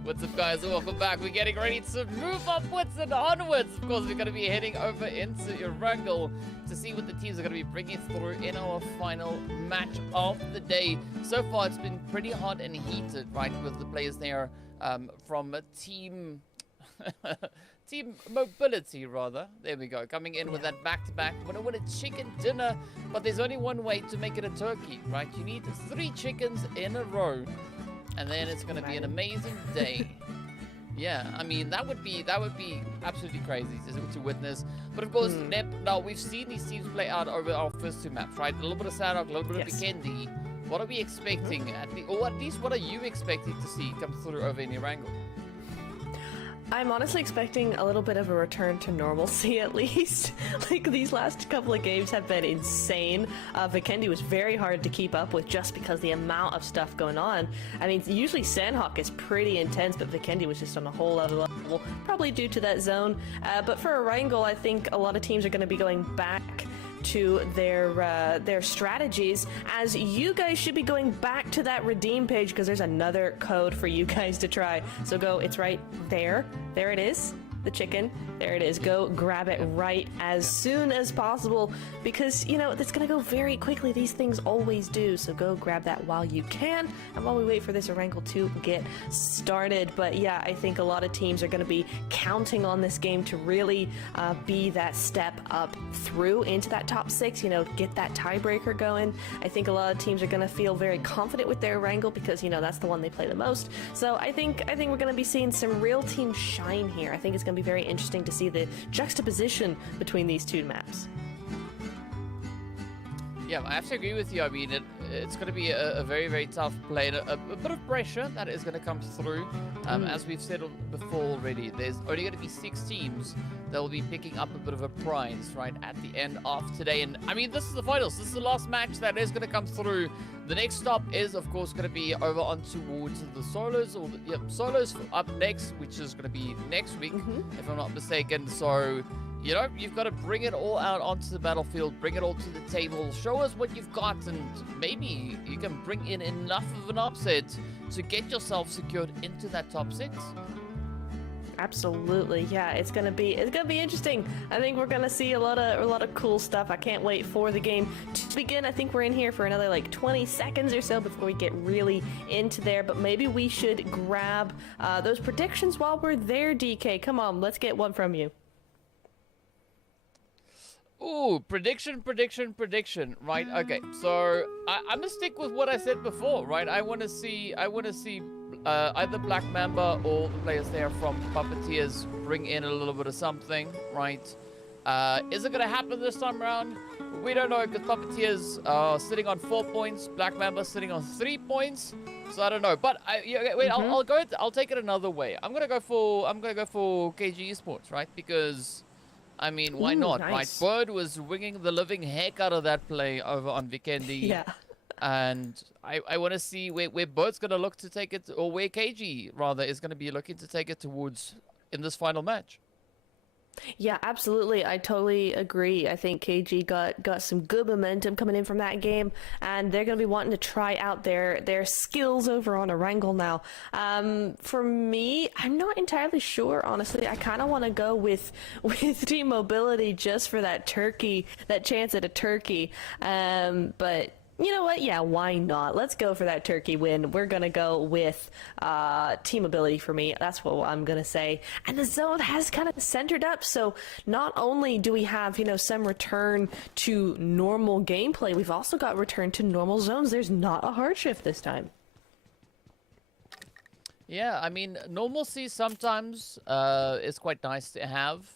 What's up, guys? Welcome back. We're getting ready to move upwards and onwards. Of course, we're going to be heading over into Erangel to see what the teams are going to be bringing through in our final match of the day. So far, it's been pretty hot and heated, right, with the players there from Team Team Mobility, rather. There we go. Coming in with that back-to-back. Want to win a chicken dinner, but there's only one way to make it a turkey, right? You need 3 chickens in a row. And then it's going to be an amazing day. Yeah, I mean, that would be absolutely crazy to witness. But of course, Nep, now we've seen these teams play out over our first 2 maps, right? A little bit of Sadok, a little bit of Vikendi. What are we expecting, or at least what are you expecting to see come through over in Erangel? I'm honestly expecting a little bit of a return to normalcy, at least. Like, these last couple of games have been insane. Vikendi was very hard to keep up with just because the amount of stuff going on. I mean, usually Sandhawk is pretty intense, but Vikendi was just on a whole other level, probably due to that zone. But for Erangel, I think a lot of teams are going to be going back to their strategies, as you guys should be going back to that redeem page because there's another code for you guys to try. So go, it's right there. There it is. The chicken. There it is. Go grab it right as soon as possible because, you know, it's going to go very quickly. These things always do. So go grab that while you can and while we wait for this Erangel to get started. But yeah, I think a lot of teams are going to be counting on this game to really be that step up through into that top 6, you know, get that tiebreaker going. I think a lot of teams are going to feel very confident with their Erangel because, you know, that's the one they play the most. So I think we're going to be seeing some real teams shine here. I think it's going to be very interesting to see the juxtaposition between these 2 maps. Yeah, I have to agree with you. I mean, it's going to be a very, very tough play. A bit of pressure that is going to come through. As we've said before already, there's only going to be 6 teams that will be picking up a bit of a prize, right, at the end of today. And, I mean, this is the finals. This is the last match that is going to come through. The next stop is, of course, going to be over on towards the solos, or solos up next, which is going to be next week, if I'm not mistaken. So, you know, you've got to bring it all out onto the battlefield, bring it all to the table, show us what you've got, and maybe you can bring in enough of an upset to get yourself secured into that top 6. Absolutely, yeah. It's gonna be interesting. I think we're gonna see a lot of cool stuff. I can't wait for the game to begin. I think we're in here for another like 20 seconds or so before we get really into there. But maybe we should grab those predictions while we're there. DK, come on, let's get one from you. Ooh, prediction. Right, okay. So I'm gonna stick with what I said before, right? I want to see either Black Mamba or the players there from Puppeteers bring in a little bit of something, right? Is it gonna happen this time around? We don't know, because Puppeteers are sitting on 4 points, Black Mamba sitting on 3 points. So I don't know, but I'll take it another way. I'm gonna go for KG Esports, right? Because, I mean, why not, nice. right? Bird was winging the living heck out of that play over on Vikendi. Yeah. And I want to see where Bird's going to look to take it, or where KG, rather, is going to be looking to take it towards in this final match. Yeah, absolutely. I totally agree. I think KG got some good momentum coming in from that game, and they're going to be wanting to try out their skills over on Erangel now. For me, I'm not entirely sure, honestly. I kind of want to go with Team Mobility just for that chance at a turkey. But you know what? Yeah, why not? Let's go for that turkey win. We're going to go with Team Ability for me. That's what I'm going to say. And the zone has kind of centered up. So not only do we have, you know, some return to normal gameplay, we've also got return to normal zones. There's not a hard shift this time. Yeah, I mean, normalcy sometimes is quite nice to have.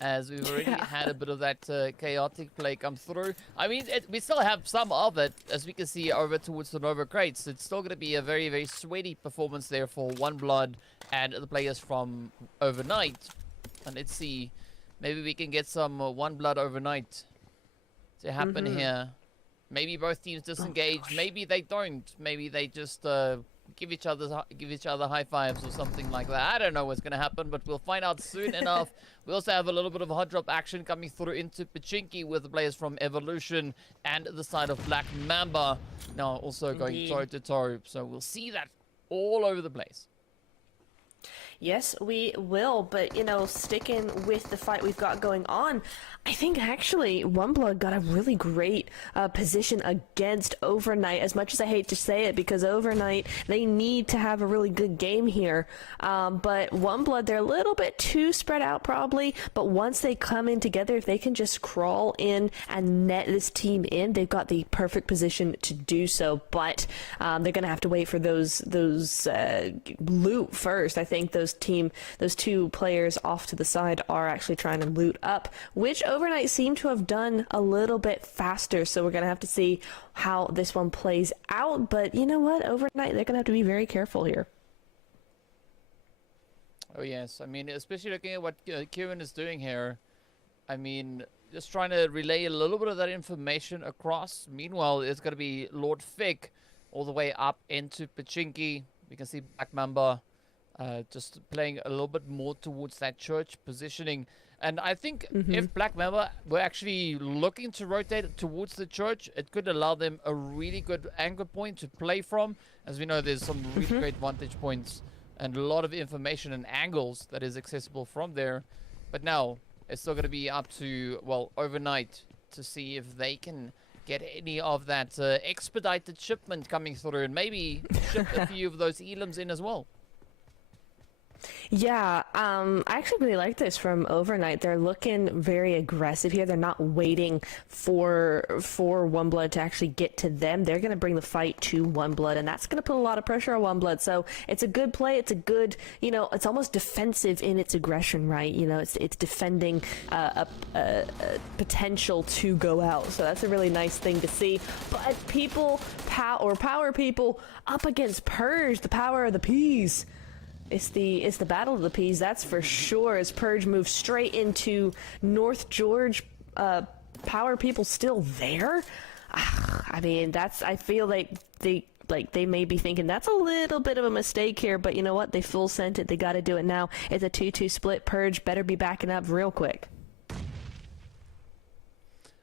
As we've already had a bit of that chaotic play come through. I mean, we still have some of it, as we can see over towards the Nova Crates. It's still going to be a very, very sweaty performance there for One Blood and the players from Overnight. And let's see, maybe we can get some One Blood Overnight to happen here. Maybe both teams disengage. Maybe they don't. Maybe they just give each other high fives or something like that. I don't know what's going to happen, but we'll find out soon enough. We also have a little bit of hot drop action coming through into Pachinki with the players from Evolution and the side of Black Mamba now also going toe to toe. So we'll see that all over the place. Yes, we will, but sticking with the fight we've got going on, I think actually OneBlood got a really great position against Overnight, as much as I hate to say it, because Overnight, they need to have a really good game here. But OneBlood, they're a little bit too spread out probably, but once they come in together, if they can just crawl in and net this team in, they've got the perfect position to do so. But they're going to have to wait for those loot first. I think those two players off to the side are actually trying to loot up, which Overnight seem to have done a little bit faster. So we're going to have to see how this one plays out. But you know what? Overnight, they're going to have to be very careful here. Oh yes, I mean, especially looking at what Kieran is doing here. I mean, just trying to relay a little bit of that information across. Meanwhile, it's going to be Lord Fick all the way up into Pachinki. We can see Black Mamba just playing a little bit more towards that church positioning. And I think if Black Mamba were actually looking to rotate towards the church, it could allow them a really good anchor point to play from. As we know, there's some really great vantage points and a lot of information and angles that is accessible from there. But now, it's still going to be up to, well, Overnight to see if they can get any of that expedited shipment coming through and maybe ship a few of those elims in as well. Yeah, I actually really like this from Overnight. They're looking very aggressive here. They're not waiting for OneBlood to actually get to them. They're going to bring the fight to OneBlood, and that's going to put a lot of pressure on OneBlood. So it's a good play. It's a good, it's almost defensive in its aggression, right? It's defending a potential to go out. So that's a really nice thing to see. But power people up against Purge, the power of the peas. It's the battle of the peas, that's for sure. As Purge moves straight into North George, power people still there. I mean, I feel like they may be thinking that's a little bit of a mistake here, but you know what? They full sent it. They got to do it now. It's a 2-2 split. Purge better be backing up real quick.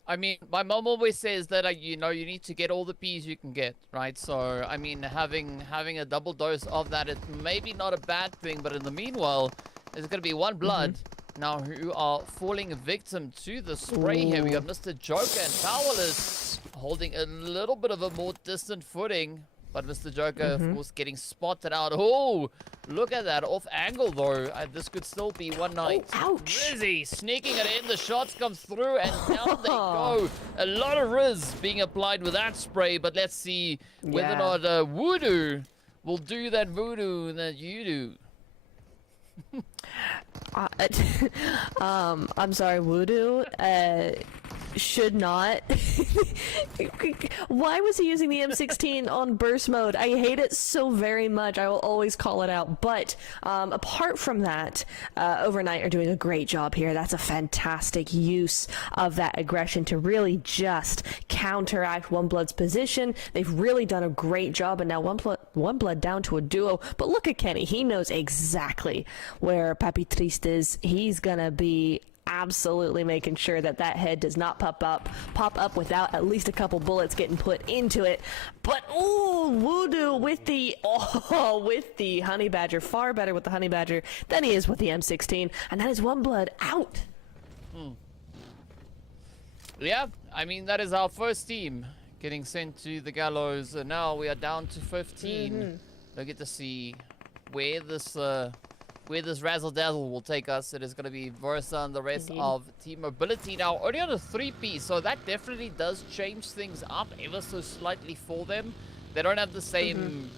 I mean, my mom always says that, you need to get all the peas you can get, right? So, I mean, having a double dose of that is maybe not a bad thing, but in the meanwhile, there's going to be OneBlood now who are falling victim to the spray here. We got Mr. Joker and Powerless holding a little bit of a more distant footing. But Mr. Joker, of course, getting spotted out. Oh, look at that off angle, though. This could still be one night. Oh, ouch. Rizzy sneaking it in. The shots come through, and down they go. A lot of Riz being applied with that spray. But let's see whether or not Voodoo will do that voodoo that you do. I'm sorry, Voodoo should not. Why was he using the M16 on burst mode? I hate it so very much. I will always call it out. But apart from that, Overnight are doing a great job here. That's a fantastic use of that aggression to really just counteract OneBlood's position. They've really done a great job, and now OneBlood down to a duo. But look at Kenny. He knows exactly where Papi Triste is. He's gonna be absolutely making sure that head does not pop up without at least a couple bullets getting put into it. But Voodoo with the Honey Badger, far better with the Honey Badger than he is with the M16, and that is OneBlood out. Yeah, I mean, that is our first team getting sent to the gallows, and now we are down to 15. We'll get to see where this razzle dazzle will take us. It is going to be Versa and the rest of Team Mobility now only on a 3-piece, so that definitely does change things up ever so slightly for them. They don't have the same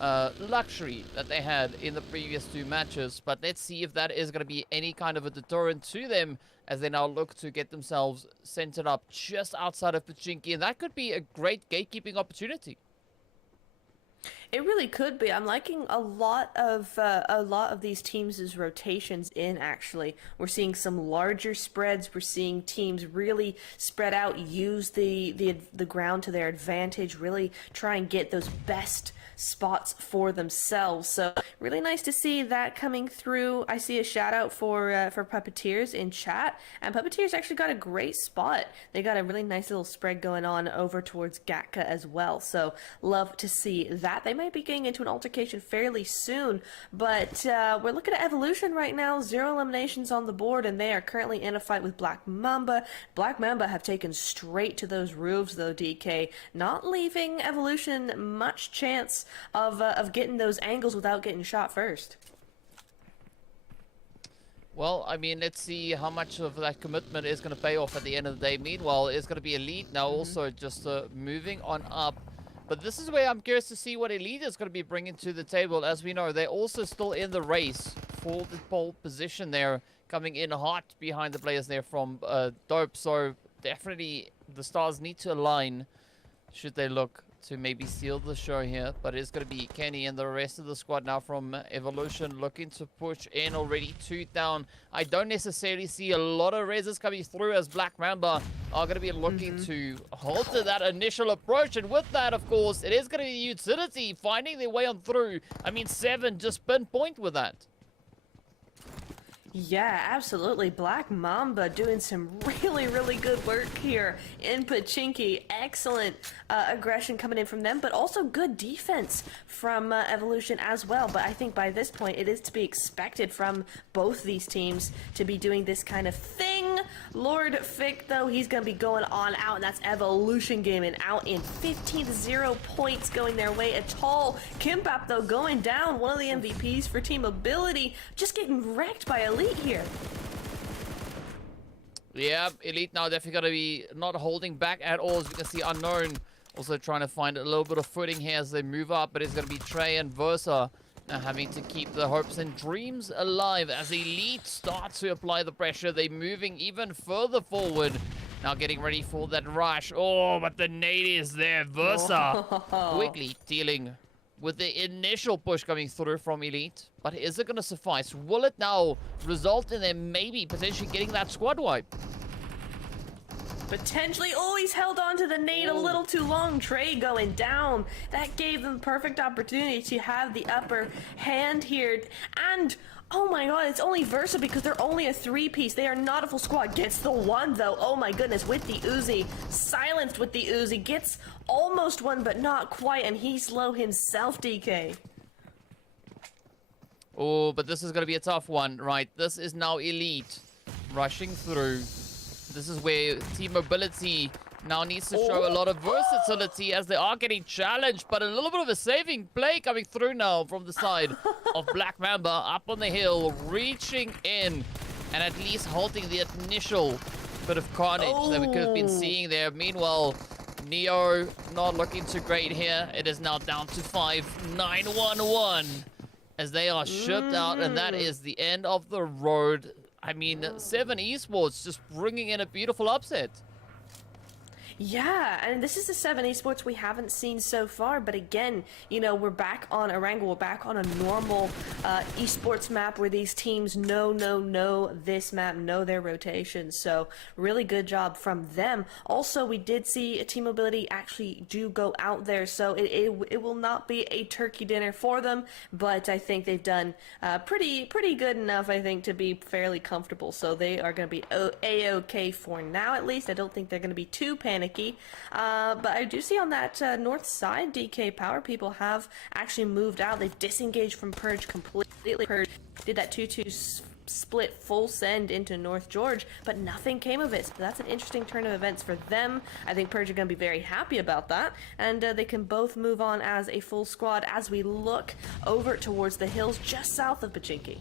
luxury that they had in the previous 2 matches, but let's see if that is going to be any kind of a deterrent to them as they now look to get themselves centered up just outside of Pachinki, and that could be a great gatekeeping opportunity. It really could be. I'm liking a lot of these teams' rotations in, actually. We're seeing some larger spreads. We're seeing teams really spread out, use the ground to their advantage, really try and get those best spots for themselves. So really nice to see that coming through. I see a shout out for Puppeteers in chat, and Puppeteers actually got a great spot. They got a really nice little spread going on over towards Gatka as well. So love to see that. They might be getting into an altercation fairly soon. But we're looking at Evolution right now. 0 eliminations on the board, and they are currently in a fight with Black Mamba. Black Mamba have taken straight to those roofs, though, DK, not leaving Evolution much chance of getting those angles without getting shot first. Well, I mean, let's see how much of that commitment is going to pay off at the end of the day. Meanwhile, it's going to be Elite now also just moving on up. But this is where I'm curious to see what Elite is going to be bringing to the table. As we know, they're also still in the race for the pole position there, coming in hot behind the players there from Dope. So definitely the stars need to align should they look to maybe steal the show here. But it's going to be Kenny and the rest of the squad now from Evolution looking to push in already. 2 down. I don't necessarily see a lot of reses coming through as Black Mamba are going to be looking to halter that initial approach. And with that, of course, it is going to be utility finding their way on through. I mean, 7 just pinpoint with that. Yeah, absolutely. Black Mamba doing some really good work here in Pachinki. Excellent aggression coming in from them, but also good defense from Evolution as well. But I think by this point, it is to be expected from both these teams to be doing this kind of thing. Lord Fick, though, he's going to be going on out, and that's Evolution gaming out in 15 to 0 points going their way. A tall Kimbap, though, going down. One of the MVPs for Team Mobility, just getting wrecked by Elite here. Yeah, Elite now definitely going to be not holding back at all. As you can see, Unknown also trying to find a little bit of footing here as they move up, but it's going to be Trey and Versa now having to keep the hopes and dreams alive as Elite starts to apply the pressure. They're moving even further forward. Now getting ready for that rush. Oh, but the nade is there. Versa quickly dealing with the initial push coming through from Elite. But is it going to suffice? Will it now result in them maybe potentially getting that squad wipe? Potentially. Oh, he's held on to the nade a little too long. Trey going down. That gave them perfect opportunity to have the upper hand here. And oh my god, it's only Versa because they're only a 3-piece. They are not a full squad. Gets the one, though. Oh my goodness, with the Uzi. Silenced with the Uzi. Gets almost one, but not quite. And he's low himself, DK. Oh, but this is going to be a tough one, right? This is now Elite rushing through. This is where Team Mobility now needs to show a lot of versatility as they are getting challenged, but a little bit of a saving play coming through now from the side of Black Mamba up on the hill, reaching in and at least halting the initial bit of carnage that we could have been seeing there. Meanwhile, Neo not looking too great here. It is now down to 5-9-1-1 as they are shipped out, and that is the end of the road. I mean, 7 Esports just bringing in a beautiful upset. Yeah, and this is the 7 Esports we haven't seen so far, but again, you know, we're back on Erangel, we're back on a normal Esports map where these teams know this map, know their rotations, so really good job from them. Also, we did see Team Mobility actually do go out there, so it will not be a turkey dinner for them, but I think they've done pretty good enough, I think, to be fairly comfortable, so they are going to be A-okay for now, at least. I don't think they're going to be too panicky. But I do see on that north side, DK Power people have actually moved out. They've disengaged from Purge completely. Purge did that 2-2 split full send into North George, but nothing came of it. So that's an interesting turn of events for them. I think Purge are going to be very happy about that, and they can both move on as a full squad as we look over towards the hills just south of Pachinki.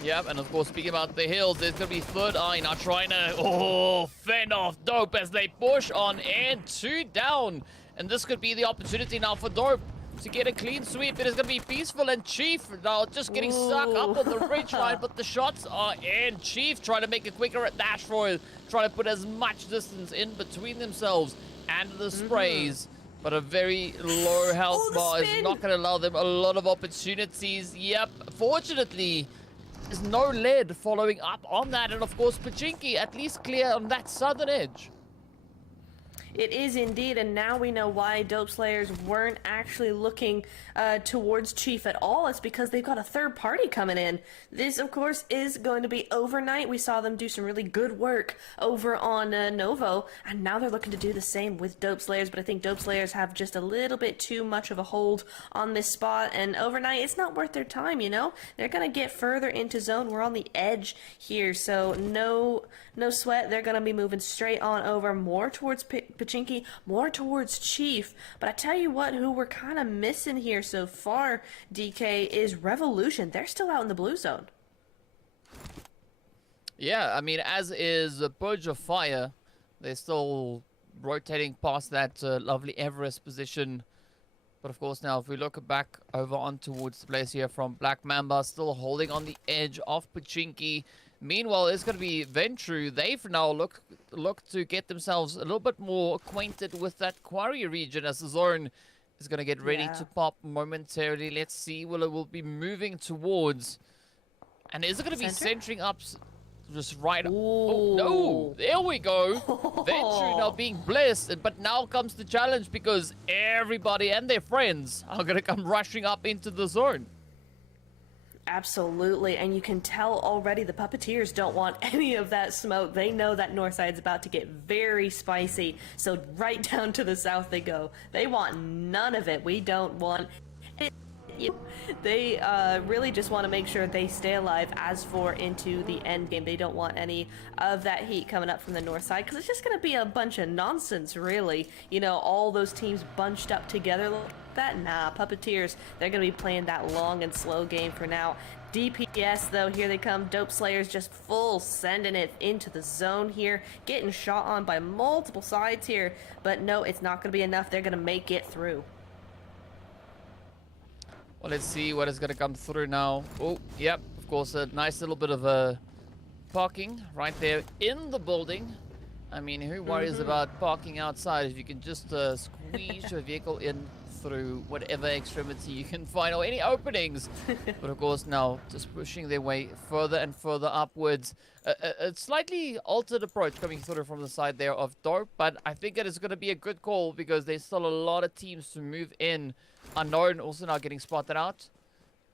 Yep, and of course, speaking about the hills, there's going to be Third Eye now trying to, fend off Dope as they push on and 2 down. And this could be the opportunity now for Dope to get a clean sweep. It is going to be Peaceful and Chief now just getting stuck up on the ridge line, but the shots are in. Chief trying to make a quicker dash for it, trying to put as much distance in between themselves and the sprays. But a very low health bar is not going to allow them a lot of opportunities. Yep, fortunately, there's no lead following up on that, and of course Pachinki at least clear on that southern edge. It is indeed, and now we know why Dope Slayers weren't actually looking towards Chief at all. It's because they've got a third party coming in. This, of course, is going to be Overnight. We saw them do some really good work over on Novo, and now they're looking to do the same with Dope Slayers, but I think Dope Slayers have just a little bit too much of a hold on this spot, and Overnight, it's not worth their time, you know? They're going to get further into zone. We're on the edge here, so no sweat. They're going to be moving straight on over, more towards Pachinki, more towards Chief. But I tell you what, who we're kind of missing here so far, DK, is Revolution. They're still out in the blue zone. Yeah, I mean, as is Purge of Fire. They're still rotating past that lovely Everest position. But of course, now if we look back over on towards the place here from Black Mamba, still holding on the edge of Pachinki. Meanwhile, it's going to be Ventru. They've now look to get themselves a little bit more acquainted with that quarry region, as the zone is going to get ready to pop momentarily. Let's see what it will be moving towards. And is it going to be centering up just right up? Oh, no. There we go. Ventru now being blessed. But now comes the challenge, because everybody and their friends are going to come rushing up into the zone. Absolutely, and you can tell already the Puppeteers don't want any of that smoke. They know that north side's about to get very spicy, so right down to the south they go. They want none of it. We don't want it. They really just want to make sure they stay alive as for into the end game. They don't want any of that heat coming up from the north side, because it's just going to be a bunch of nonsense, really. You know, all those teams bunched up together like that. Nah, Puppeteers, they're going to be playing that long and slow game for now. DPS, though, here they come. Dope Slayers just full sending it into the zone here, getting shot on by multiple sides here. But no, it's not going to be enough. They're going to make it through. Well, let's see what is going to come through now. Oh, yep, of course, a nice little bit of parking right there in the building. I mean, who worries about parking outside if you can just squeeze your vehicle in through whatever extremity you can find, or any openings. But of course, now just pushing their way further and further upwards. A slightly altered approach coming through from the side there of Dope, but I think it is going to be a good call, because there's still a lot of teams to move in. Unknown also now getting spotted out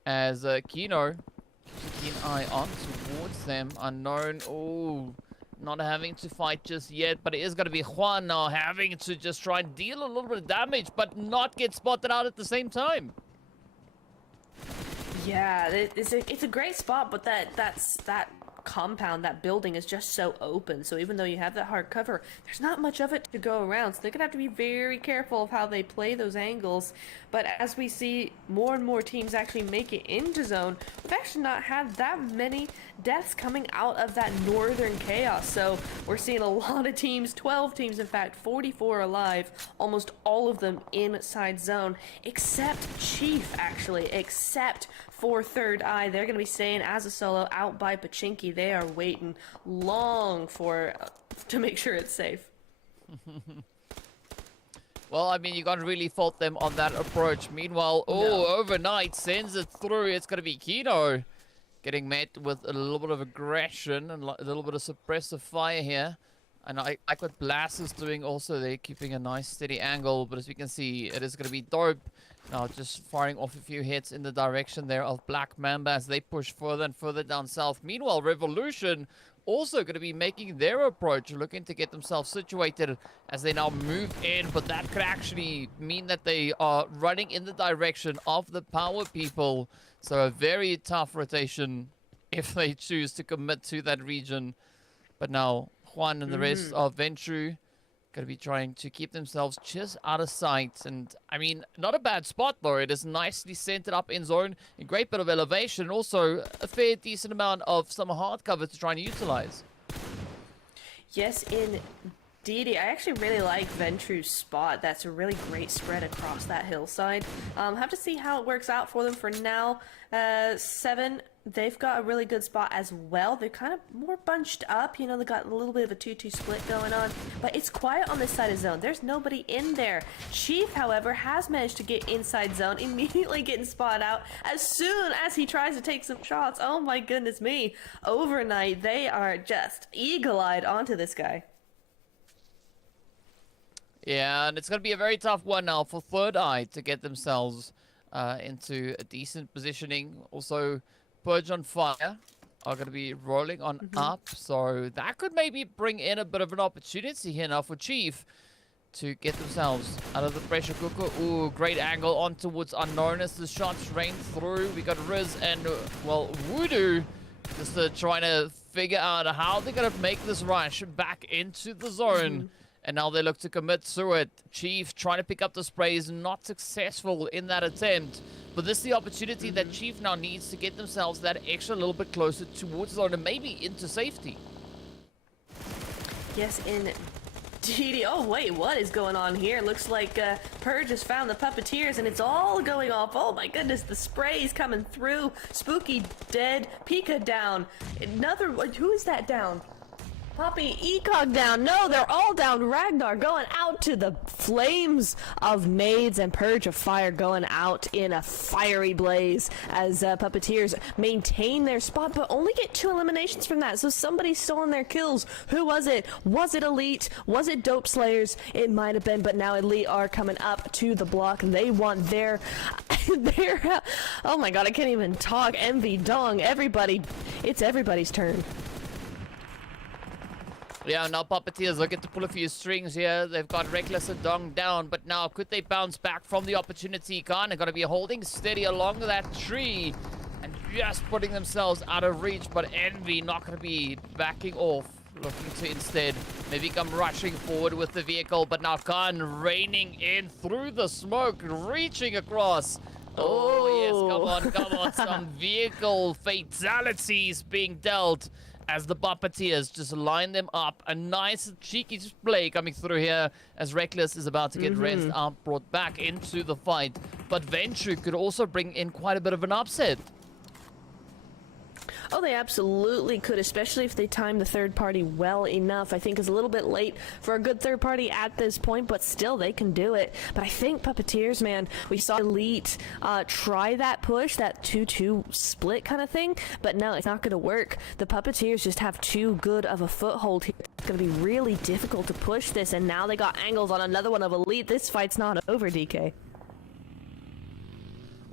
as Kino keeps a keen eye on towards them. Unknown, oh, not having to fight just yet, but it is going to be Juan now having to just try and deal a little bit of damage, but not get spotted out at the same time. Yeah, it's a great spot, but that compound, that building is just so open. So even though you have that hard cover, there's not much of it to go around. So they're gonna have to be very careful of how they play those angles. But as we see more and more teams actually make it into zone, we've actually not had that many deaths coming out of that northern chaos. So we're seeing a lot of teams, 12 teams in fact, 44 alive, almost all of them inside zone, except Chief actually, except for Third Eye. They're going to be staying as a solo out by Pachinki. They are waiting long to make sure it's safe. Well, I mean, you can't really fault them on that approach. Meanwhile, Overnight sends it through. It's going to be Kino getting met with a little bit of aggression and a little bit of suppressive fire here. And I like what Blast is doing also. They're keeping a nice steady angle, but as we can see, it is going to be Dope now just firing off a few hits in the direction there of Black Mamba as they push further and further down south. Meanwhile, Revolution also going to be making their approach, looking to get themselves situated as they now move in, but that could actually mean that they are running in the direction of the power people. So a very tough rotation if they choose to commit to that region. But now Juan and the rest of Ventru going to be trying to keep themselves just out of sight. And I mean, not a bad spot though. It is nicely centered up in zone, a great bit of elevation, and also a fair decent amount of some hard cover to try and utilize. Yes, indeed. I actually really like Ventru's spot. That's a really great spread across that hillside. Have to see how it works out for them. For now, 7, they've got a really good spot as well. They're kind of more bunched up. You know, they got a little bit of a 2-2 split going on. But it's quiet on this side of zone. There's nobody in there. Chief, however, has managed to get inside zone, immediately getting spotted out as soon as he tries to take some shots. Oh my goodness me. Overnight, they are just eagle-eyed onto this guy. Yeah, and it's going to be a very tough one now for Third Eye to get themselves into a decent positioning. Also, Purge on Fire are going to be rolling on up, so that could maybe bring in a bit of an opportunity here now for Chief to get themselves out of the pressure cooker. Ooh, great angle on towards Unknown as the shots rain through. We got Riz and, well, Voodoo just trying to figure out how they're going to make this rush back into the zone. And now they look to commit to it. Chief trying to pick up the sprays, not successful in that attempt. But this is the opportunity that Chief now needs to get themselves that extra little bit closer towards the zone and maybe into safety. Yes, indeed. Oh, wait, what is going on here? Looks like Purge has found the puppeteers and it's all going off. Oh my goodness, the spray's coming through. Spooky dead. Pika down. Another one. Who is that down? Poppy, Ecog down. No, they're all down. Ragnar going out to the flames of nades and Purge of Fire going out in a fiery blaze as Puppeteers maintain their spot, but only get 2 eliminations from that. So somebody's stolen their kills. Who was it? Was it Elite? Was it Dope Slayers? It might have been, but now Elite are coming up to the block. They want their oh my god, I can't even talk. Envy, Dong, everybody. It's everybody's turn. Yeah, now Puppeteers looking to pull a few strings here. They've got Reckless and Dong down, but now could they bounce back from the opportunity? They're going to be holding steady along that tree and just putting themselves out of reach, but Envy not going to be backing off. Looking to instead maybe come rushing forward with the vehicle, but now Khan raining in through the smoke, reaching across. Oh, yes, come on. Some vehicle fatalities being dealt as the Puppeteers just line them up. A nice cheeky display coming through here as Reckless is about to get rezzed out, brought back into the fight. But Venture could also bring in quite a bit of an upset. Oh, they absolutely could, especially if they time the third party well enough. I think it's a little bit late for a good third party at this point, but still they can do it. But I think Puppeteers, man, we saw Elite try that push, that 2-2 split kind of thing, but no, it's not going to work. The Puppeteers just have too good of a foothold here. It's going to be really difficult to push this, and now they got angles on another one of Elite. This fight's not over, DK.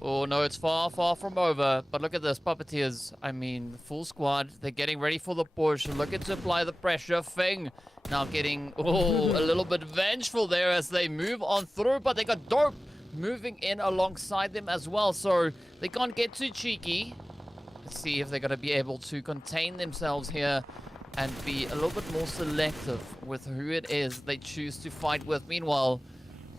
Oh no, it's far, far from over. But look at this, Puppeteers. I mean, full squad. They're getting ready for the push. Looking to apply the pressure. Feng now getting, a little bit vengeful there as they move on through. But they got Dope moving in alongside them as well. So they can't get too cheeky. Let's see if they're going to be able to contain themselves here and be a little bit more selective with who it is they choose to fight with. Meanwhile,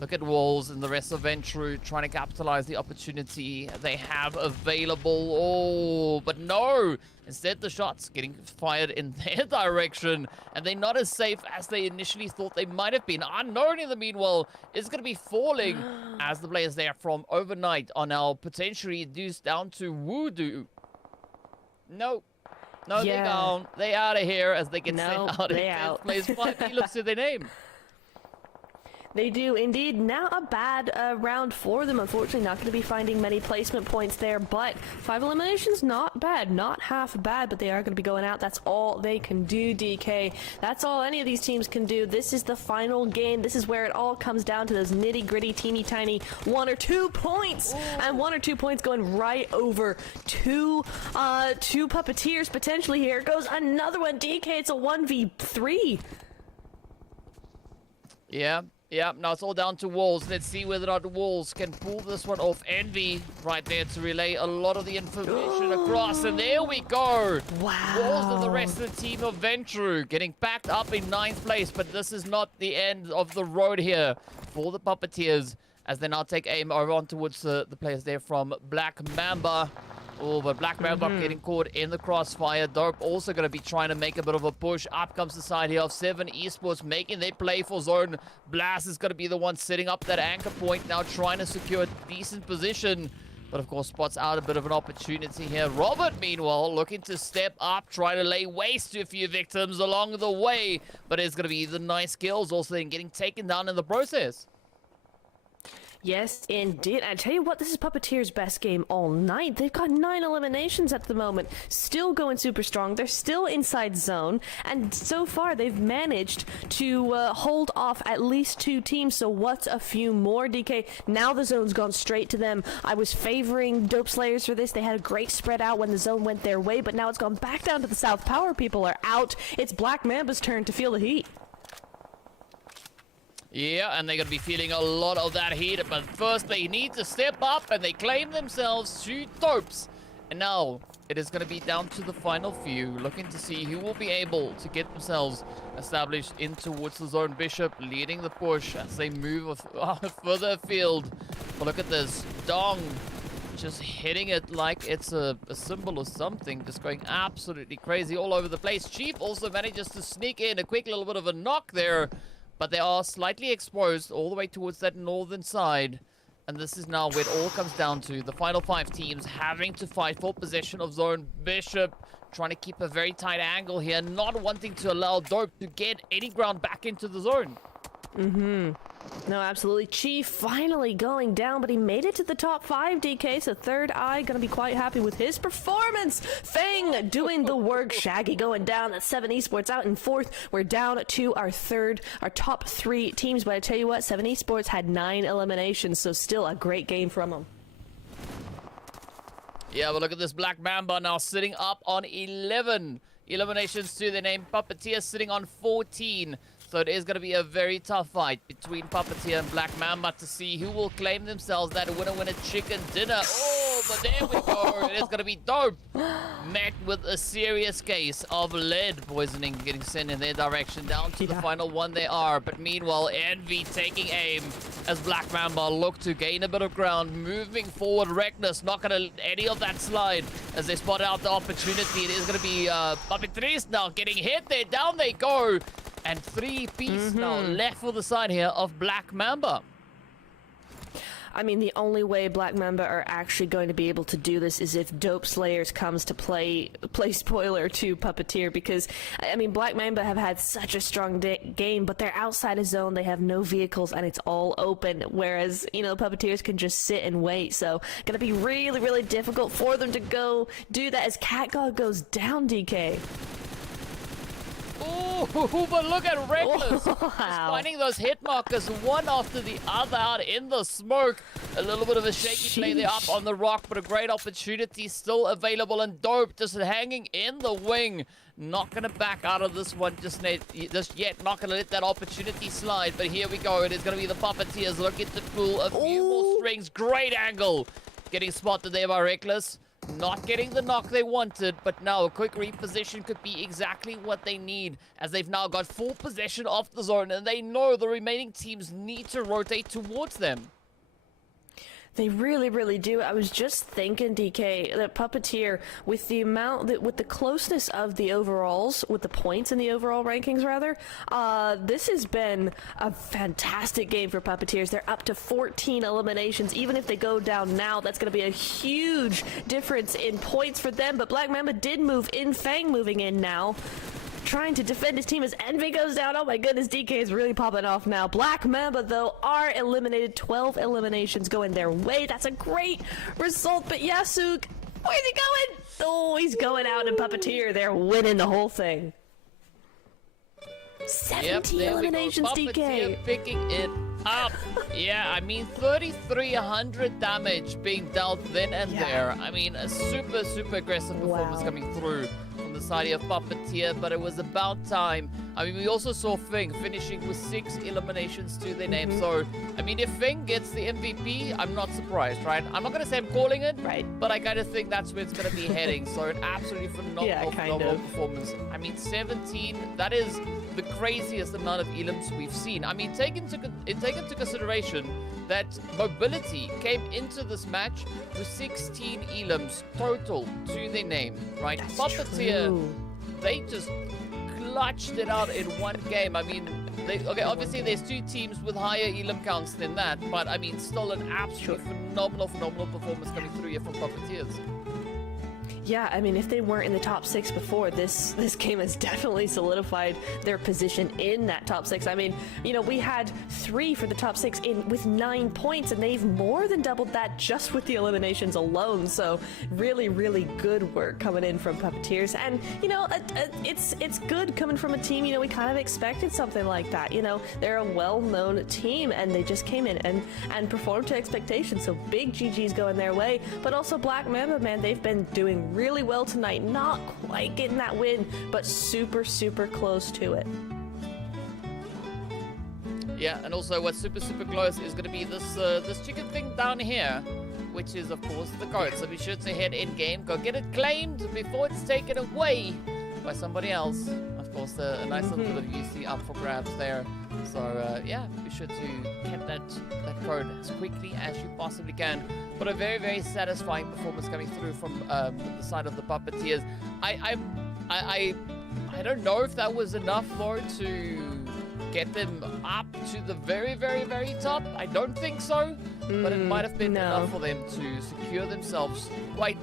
look at Walls and the rest of Ventru trying to capitalize the opportunity they have available. Oh, but no! Instead, the shots getting fired in their direction, and they're not as safe as they initially thought they might have been. Unknown, in the meanwhile, is going to be falling as the players there from Overnight are now potentially reduced down to Voodoo. No, they're down. They out of here as they get sent out. They out. Plays 5 Philips to their name. They do indeed. Now a bad round for them. Unfortunately, not going to be finding many placement points there, but 5 eliminations, not bad. Not half bad, but they are going to be going out. That's all they can do, DK. That's all any of these teams can do. This is the final game. This is where it all comes down to those nitty-gritty, teeny-tiny 1 or 2 points. Ooh. And 1 or 2 points going right over two Puppeteers potentially. Here goes another one, DK. It's a 1v3. Yeah, now it's all down to Walls. Let's see whether or not Walls can pull this one off. Envy right there to relay a lot of the information across. And there we go. Wow. Walls and the rest of the team of Ventru getting backed up in 9th place. But this is not the end of the road here for the Puppeteers as they now take aim over on towards the players there from Black Mamba. Oh, but Black Mamba getting caught in the crossfire. Dope also going to be trying to make a bit of a push. Up comes the side here of 7 Esports making their play for zone. Blast is going to be the one setting up that anchor point, now trying to secure a decent position. But of course, spots out a bit of an opportunity here. Robert, meanwhile, looking to step up, try to lay waste to a few victims along the way. But it's going to be the nice kills also then getting taken down in the process. Yes, indeed. I tell you what, this is Puppeteer's best game all night. They've got 9 eliminations at the moment. Still going super strong. They're still inside zone. And so far, they've managed to hold off at least 2 teams. So what's a few more, DK? Now the zone's gone straight to them. I was favoring Dope Slayers for this. They had a great spread out when the zone went their way. But now it's gone back down to the South. Power people are out. It's Black Mamba's turn to feel the heat. Yeah, and they're going to be feeling a lot of that heat, but first they need to step up, and they claim themselves 2 Dopes. And now it is going to be down to the final few, looking to see who will be able to get themselves established in towards the zone. Bishop leading the push as they move further afield. But look at this, Dong just hitting it like it's a symbol or something, just going absolutely crazy all over the place. Chief also manages to sneak in a quick little bit of a knock there. But they are slightly exposed all the way towards that northern side. And this is now where it all comes down to. The final 5 teams having to fight for possession of zone. Bishop trying to keep a very tight angle here. Not wanting to allow Dope to get any ground back into the zone. No, absolutely. Chief finally going down, but he made it to the top 5, DK, so Third Eye gonna be quite happy with his performance. Fang doing the work. Shaggy going down. That's 7 Esports out in 4th. We're down to our top 3 teams, but I tell you what, 7 Esports had 9 eliminations, so still a great game from them. Yeah, but look at this Black Mamba now sitting up on 11 eliminations to their name. Puppeteer sitting on 14. So it is going to be a very tough fight between Puppeteer and Black Mamba to see who will claim themselves that winner chicken dinner. Oh, but there we go. It is going to be Dope. Met with a serious case of lead poisoning getting sent in their direction. Down to the final one they are. But meanwhile, Envy taking aim as Black Mamba look to gain a bit of ground. Moving forward, Reckless not going to let any of that slide as they spot out the opportunity. It is going to be Puppeteers now getting hit there. Down they go. And 3 pieces now left for the side here of Black Mamba. I mean, the only way Black Mamba are actually going to be able to do this is if Dope Slayers comes to play spoiler to Puppeteer, because, I mean, Black Mamba have had such a strong game, but they're outside of zone, they have no vehicles, and it's all open, whereas, you know, Puppeteers can just sit and wait, so gonna be really, really difficult for them to go do that as CatGod goes down, DK. Oh, but look at Reckless. Wow. Just finding those hit markers one after the other out in the smoke. A little bit of a shaky play there up on the rock, but a great opportunity still available. And Dope just hanging in the wing. Not going to back out of this one just yet. Not going to let that opportunity slide. But here we go. It is going to be the Puppeteers looking to pull a few more strings. Great angle. Getting spotted there by Reckless. Not getting the knock they wanted, but now a quick reposition could be exactly what they need, as they've now got full possession of the zone, and they know the remaining teams need to rotate towards them. They really, really do. I was just thinking, DK, that Puppeteer, with the closeness of the overalls, with the points in the overall rankings, rather, this has been a fantastic game for Puppeteers. They're up to 14 eliminations. Even if they go down now, that's going to be a huge difference in points for them. But Black Mamba did move in. Fang moving in now, trying to defend his team as Envy goes down. Oh my goodness, DK is really popping off now. Black Mamba, though, are eliminated. 12 eliminations going their way. That's a great result, but Yasuk, where's he going? Oh, he's going out, and Puppeteer, they're winning the whole thing. 17 eliminations, DK. Picking it up. Yeah, I mean, 3,300 damage being dealt then and there. I mean, a super, super aggressive performance coming through from the side of Puppeteer, but it was about time. I mean, we also saw Fing finishing with 6 eliminations to their name. So, I mean, if Fing gets the MVP, I'm not surprised, right? I'm not going to say I'm calling it, but I kind of think that's where it's going to be heading. So, an absolutely phenomenal performance. I mean, 17, that is the craziest amount of elims we've seen. I mean, take into consideration that Mobility came into this match with 16 elims total to their name, right? Puppeteer, they just clutched it out in one game. I mean, obviously there's 2 teams with higher elim counts than that, but I mean, still an absolutely phenomenal performance coming through here from Puppeteers. Yeah, I mean, if they weren't in the top 6 before, this game has definitely solidified their position in that top 6. I mean, you know, we had 3 for the top 6 with 9 points, and they've more than doubled that just with the eliminations alone. So really, really good work coming in from Puppeteers. And, you know, it's good coming from a team, you know, we kind of expected something like that. You know, they're a well-known team, and they just came in and performed to expectations. So big GG's going their way. But also Black Mamba, man, they've been doing really well tonight. Not quite getting that win, but super, super close to it. Yeah, and also what's super, super close is going to be this chicken thing down here, which is, of course, the code. So be sure to head in-game, go get it claimed before it's taken away by somebody else. Of course, a nice little bit of UC up for grabs there. So, yeah, be sure to get that code as quickly as you possibly can. But a very, very satisfying performance coming through from the side of the Puppeteers. I don't know if that was enough, though, to get them up to the very, very, very top. I don't think so, but it might have been enough for them to secure themselves quite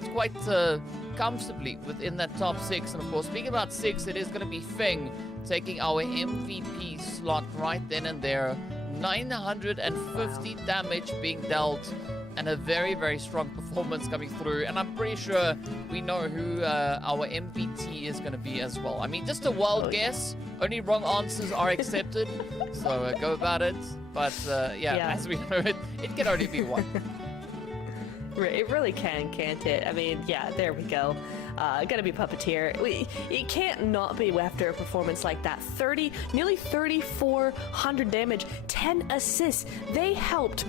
comfortably within that top 6. And of course, speaking about 6, it is going to be Feng taking our MVP slot right then and there. 950 damage being dealt, and a very, very strong performance coming through. And I'm pretty sure we know who our MVP is going to be as well. I mean, just a wild guess. Only wrong answers are accepted. So go about it. But yeah, as we know, it can only be one. It really can, can't it? I mean, yeah, there we go. Gotta be Puppeteer. It can't not be after a performance like that. Nearly 3,400 damage, 10 assists. They helped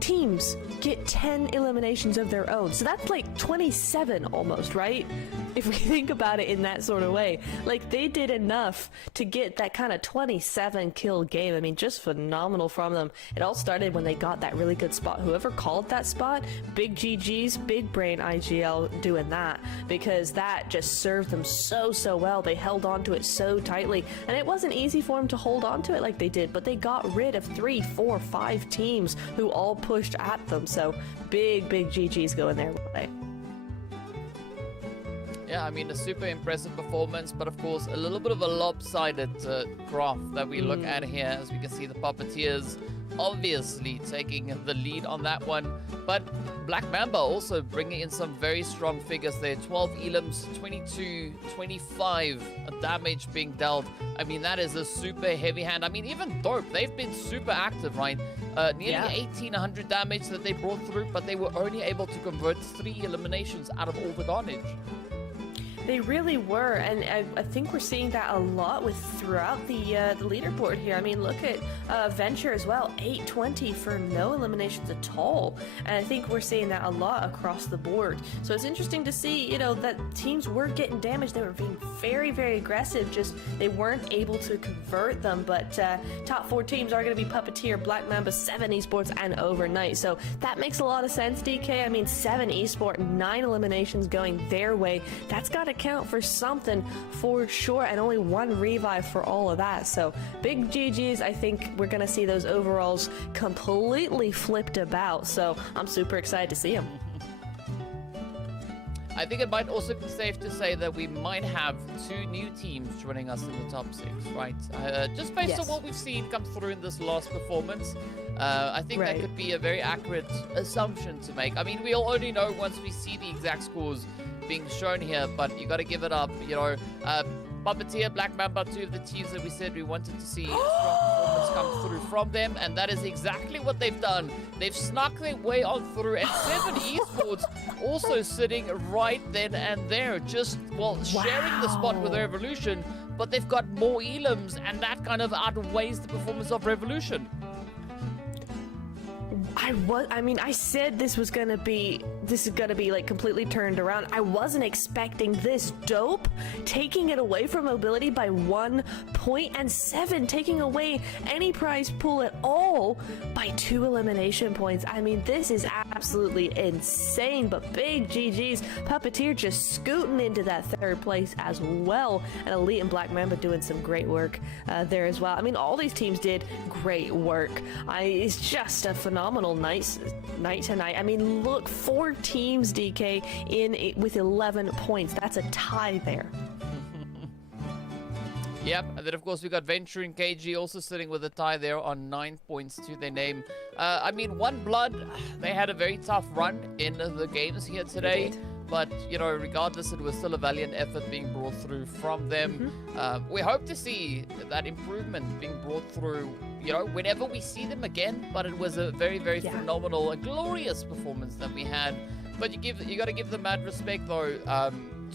teams get 10 eliminations of their own. So that's like 27 almost, right? If we think about it in that sort of way. Like, they did enough to get that kind of 27 kill game. I mean, just phenomenal from them. It all started when they got that really good spot. Whoever called that spot, big GG's, big brain IGL doing that, because that just served them so well. They held on to it so tightly, and it wasn't easy for them to hold on to it like they did, but they got rid of 3, 4, 5 teams who all pushed at them. So big GG's going their way. Yeah, I mean, a super impressive performance, but of course, a little bit of a lopsided graph that we look at here. As we can see, the Puppeteers obviously taking the lead on that one. But Black Mamba also bringing in some very strong figures there. 12 elims, 22, 25 damage being dealt. I mean, that is a super heavy hand. I mean, even Dope, they've been super active, right? Nearly 1,800 damage that they brought through, but they were only able to convert 3 eliminations out of all the carnage. They really were, and I think we're seeing that a lot throughout the leaderboard here. I mean, look at Venture as well, 820 for no eliminations at all, and I think we're seeing that a lot across the board. So it's interesting to see, you know, that teams were getting damaged. They were being very, very aggressive, just they weren't able to convert them. But top 4 teams are going to be Puppeteer, Black Mamba, 7 Esports, and Overnight. So that makes a lot of sense, DK. I mean, 7 Esports, 9 eliminations going their way. That's got to count for something for sure, and only 1 revive for all of that. So big GG's. I think we're gonna see those overalls completely flipped about, so I'm super excited to see them. I think it might also be safe to say that we might have 2 new teams joining us in the top 6, right? Just based on what we've seen come through in this last performance, I think that could be a very accurate assumption to make. I mean, we'll only know once we see the exact scores being shown here, but you got to give it up, you know. Puppeteer, Black Mamba, 2 of the teams that we said we wanted to see a strong performance come through from them, and that is exactly what they've done. They've snuck their way on through, and 7 Esports also sitting right then and there, just, well, sharing the spot with Revolution, but they've got more elims, and that kind of outweighs the performance of Revolution. I mean, I said this is gonna be like completely turned around. I wasn't expecting this. Dope taking it away from mobility by 1 point, and 7 taking away any prize pool at all by 2 elimination points. I mean, this is absolutely insane, but big GG's. Puppeteer just scooting into that third place as well, and Elite and Black Mamba doing some great work there as well. I mean, all these teams did great work. It's just a phenomenal night tonight. I mean, look, 4 teams, DK, in with 11 points. That's a tie there. Yep, and then of course we got Venture and KG also sitting with a tie there on 9 points to their name. I mean, One Blood, they had a very tough run in the games here today. But, you know, regardless, it was still a valiant effort being brought through from them. We hope to see that improvement being brought through, you know, whenever we see them again. But it was a very, very phenomenal, a glorious performance that we had. But you got to give them mad respect, though,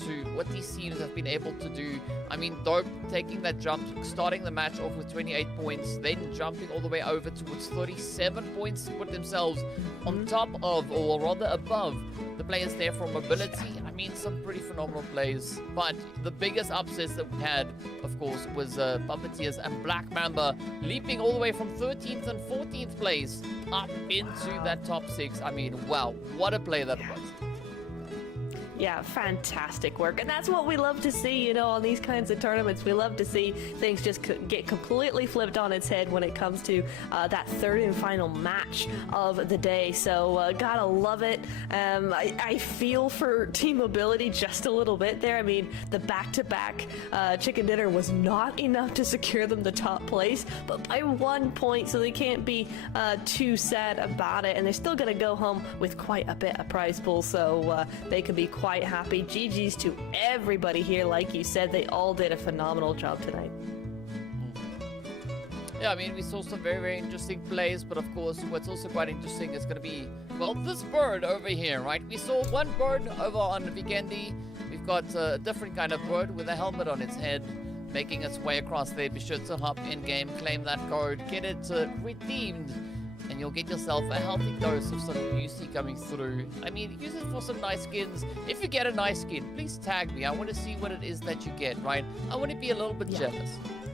to what these teams have been able to do. I mean, Dope taking that jump, starting the match off with 28 points, then jumping all the way over towards 37 points to put themselves on top of, or rather above, the players there from Mobility. I mean, some pretty phenomenal plays. But the biggest upsets that we had, of course, was Puppeteers and Black Mamba leaping all the way from 13th and 14th place up into that top 6. I mean, wow, what a play that was. Yeah, fantastic work. And that's what we love to see, you know, on these kinds of tournaments. We love to see things just get completely flipped on its head when it comes to that third and final match of the day. So, gotta love it. I feel for Team Mobility just a little bit there. I mean, the back-to-back chicken dinner was not enough to secure them the top place, but by 1 point, so they can't be too sad about it. And they're still gonna go home with quite a bit of prize pool, so they can be quite happy. GG's to everybody here. Like you said, they all did a phenomenal job tonight. Yeah, I mean, we saw some very, very interesting plays, but of course, what's also quite interesting is going to be, well, this bird over here, right? We saw one bird over on Vikendi. We've got a different kind of bird with a helmet on its head, making its way across there. Be sure to hop in-game, claim that code, get it redeemed, and you'll get yourself a healthy dose of some UC coming through. I mean, use it for some nice skins. If you get a nice skin, please tag me. I want to see what it is that you get, right? I want to be a little bit jealous.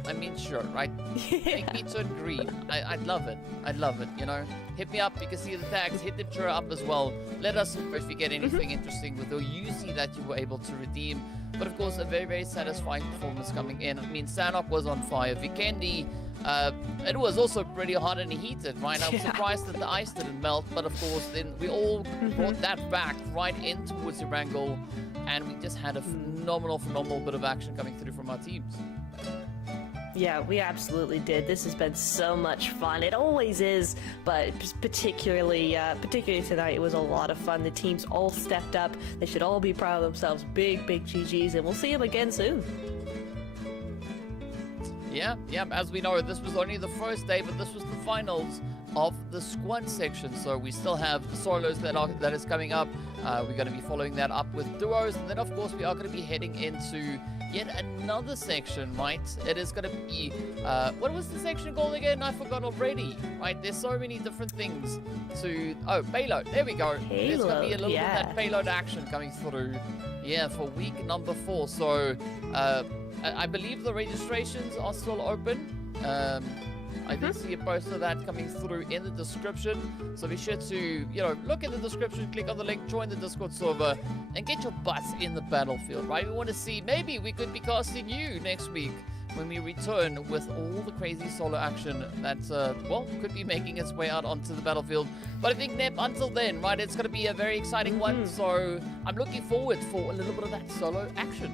I mean, sure, right? Make me turn green. I'd love it. I'd love it, you know? Hit me up. You can see the tags. Hit the Twitter up as well. Let us know if you get anything interesting with the UC that you were able to redeem. But of course, a very, very satisfying performance coming in. I mean, Sanok was on fire. Vikendi, it was also pretty hot and heated, right? I was surprised that the ice didn't melt, but of course, then we all brought that back right in towards the Wrangle, and we just had a phenomenal bit of action coming through from our teams. Yeah, we absolutely did. This has been so much fun. It always is, but particularly tonight, it was a lot of fun. The teams all stepped up. They should all be proud of themselves. Big GGs, and we'll see them again soon. Yeah, as we know, this was only the first day, but this was the finals of the squad section. So we still have the solos that is coming up. We're going to be following that up with duos, and then of course we are going to be heading into yet another section, right? It is going to be, what was the section called again? I forgot already, right? There's so many different things to, payload. There we go. There's going to be a little bit of that payload action coming through, for week number 4. So, I believe the registrations are still open. I did see a post of that coming through in the description. So be sure to, look in the description, click on the link, join the Discord server, and get your butts in the battlefield, right? We want to see, maybe we could be casting you next week when we return with all the crazy solo action that, could be making its way out onto the battlefield. But I think, Nep, until then, right, it's going to be a very exciting one. So I'm looking forward for a little bit of that solo action.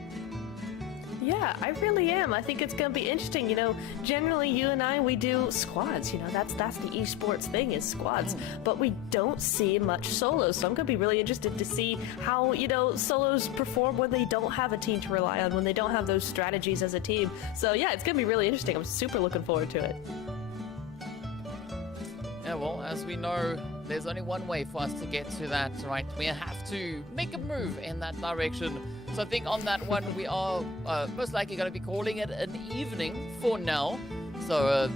Yeah, I really am. I think it's going to be interesting. Generally you and I, we do squads. That's the esports thing, is squads. But we don't see much solos. So I'm going to be really interested to see how, solos perform when they don't have a team to rely on, when they don't have those strategies as a team. So yeah, it's going to be really interesting. I'm super looking forward to it. Yeah, well, as we know, there's only one way for us to get to that, right? We have to make a move in that direction. So I think on that one, we are most likely going to be calling it an evening for now. So,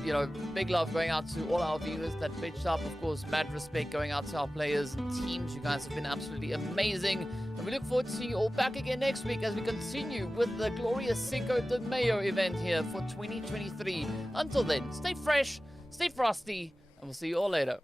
big love going out to all our viewers that pitched up. Of course, mad respect going out to our players and teams. You guys have been absolutely amazing. And we look forward to seeing you all back again next week as we continue with the glorious Cinco de Mayo event here for 2023. Until then, stay fresh, stay frosty, and we'll see you all later.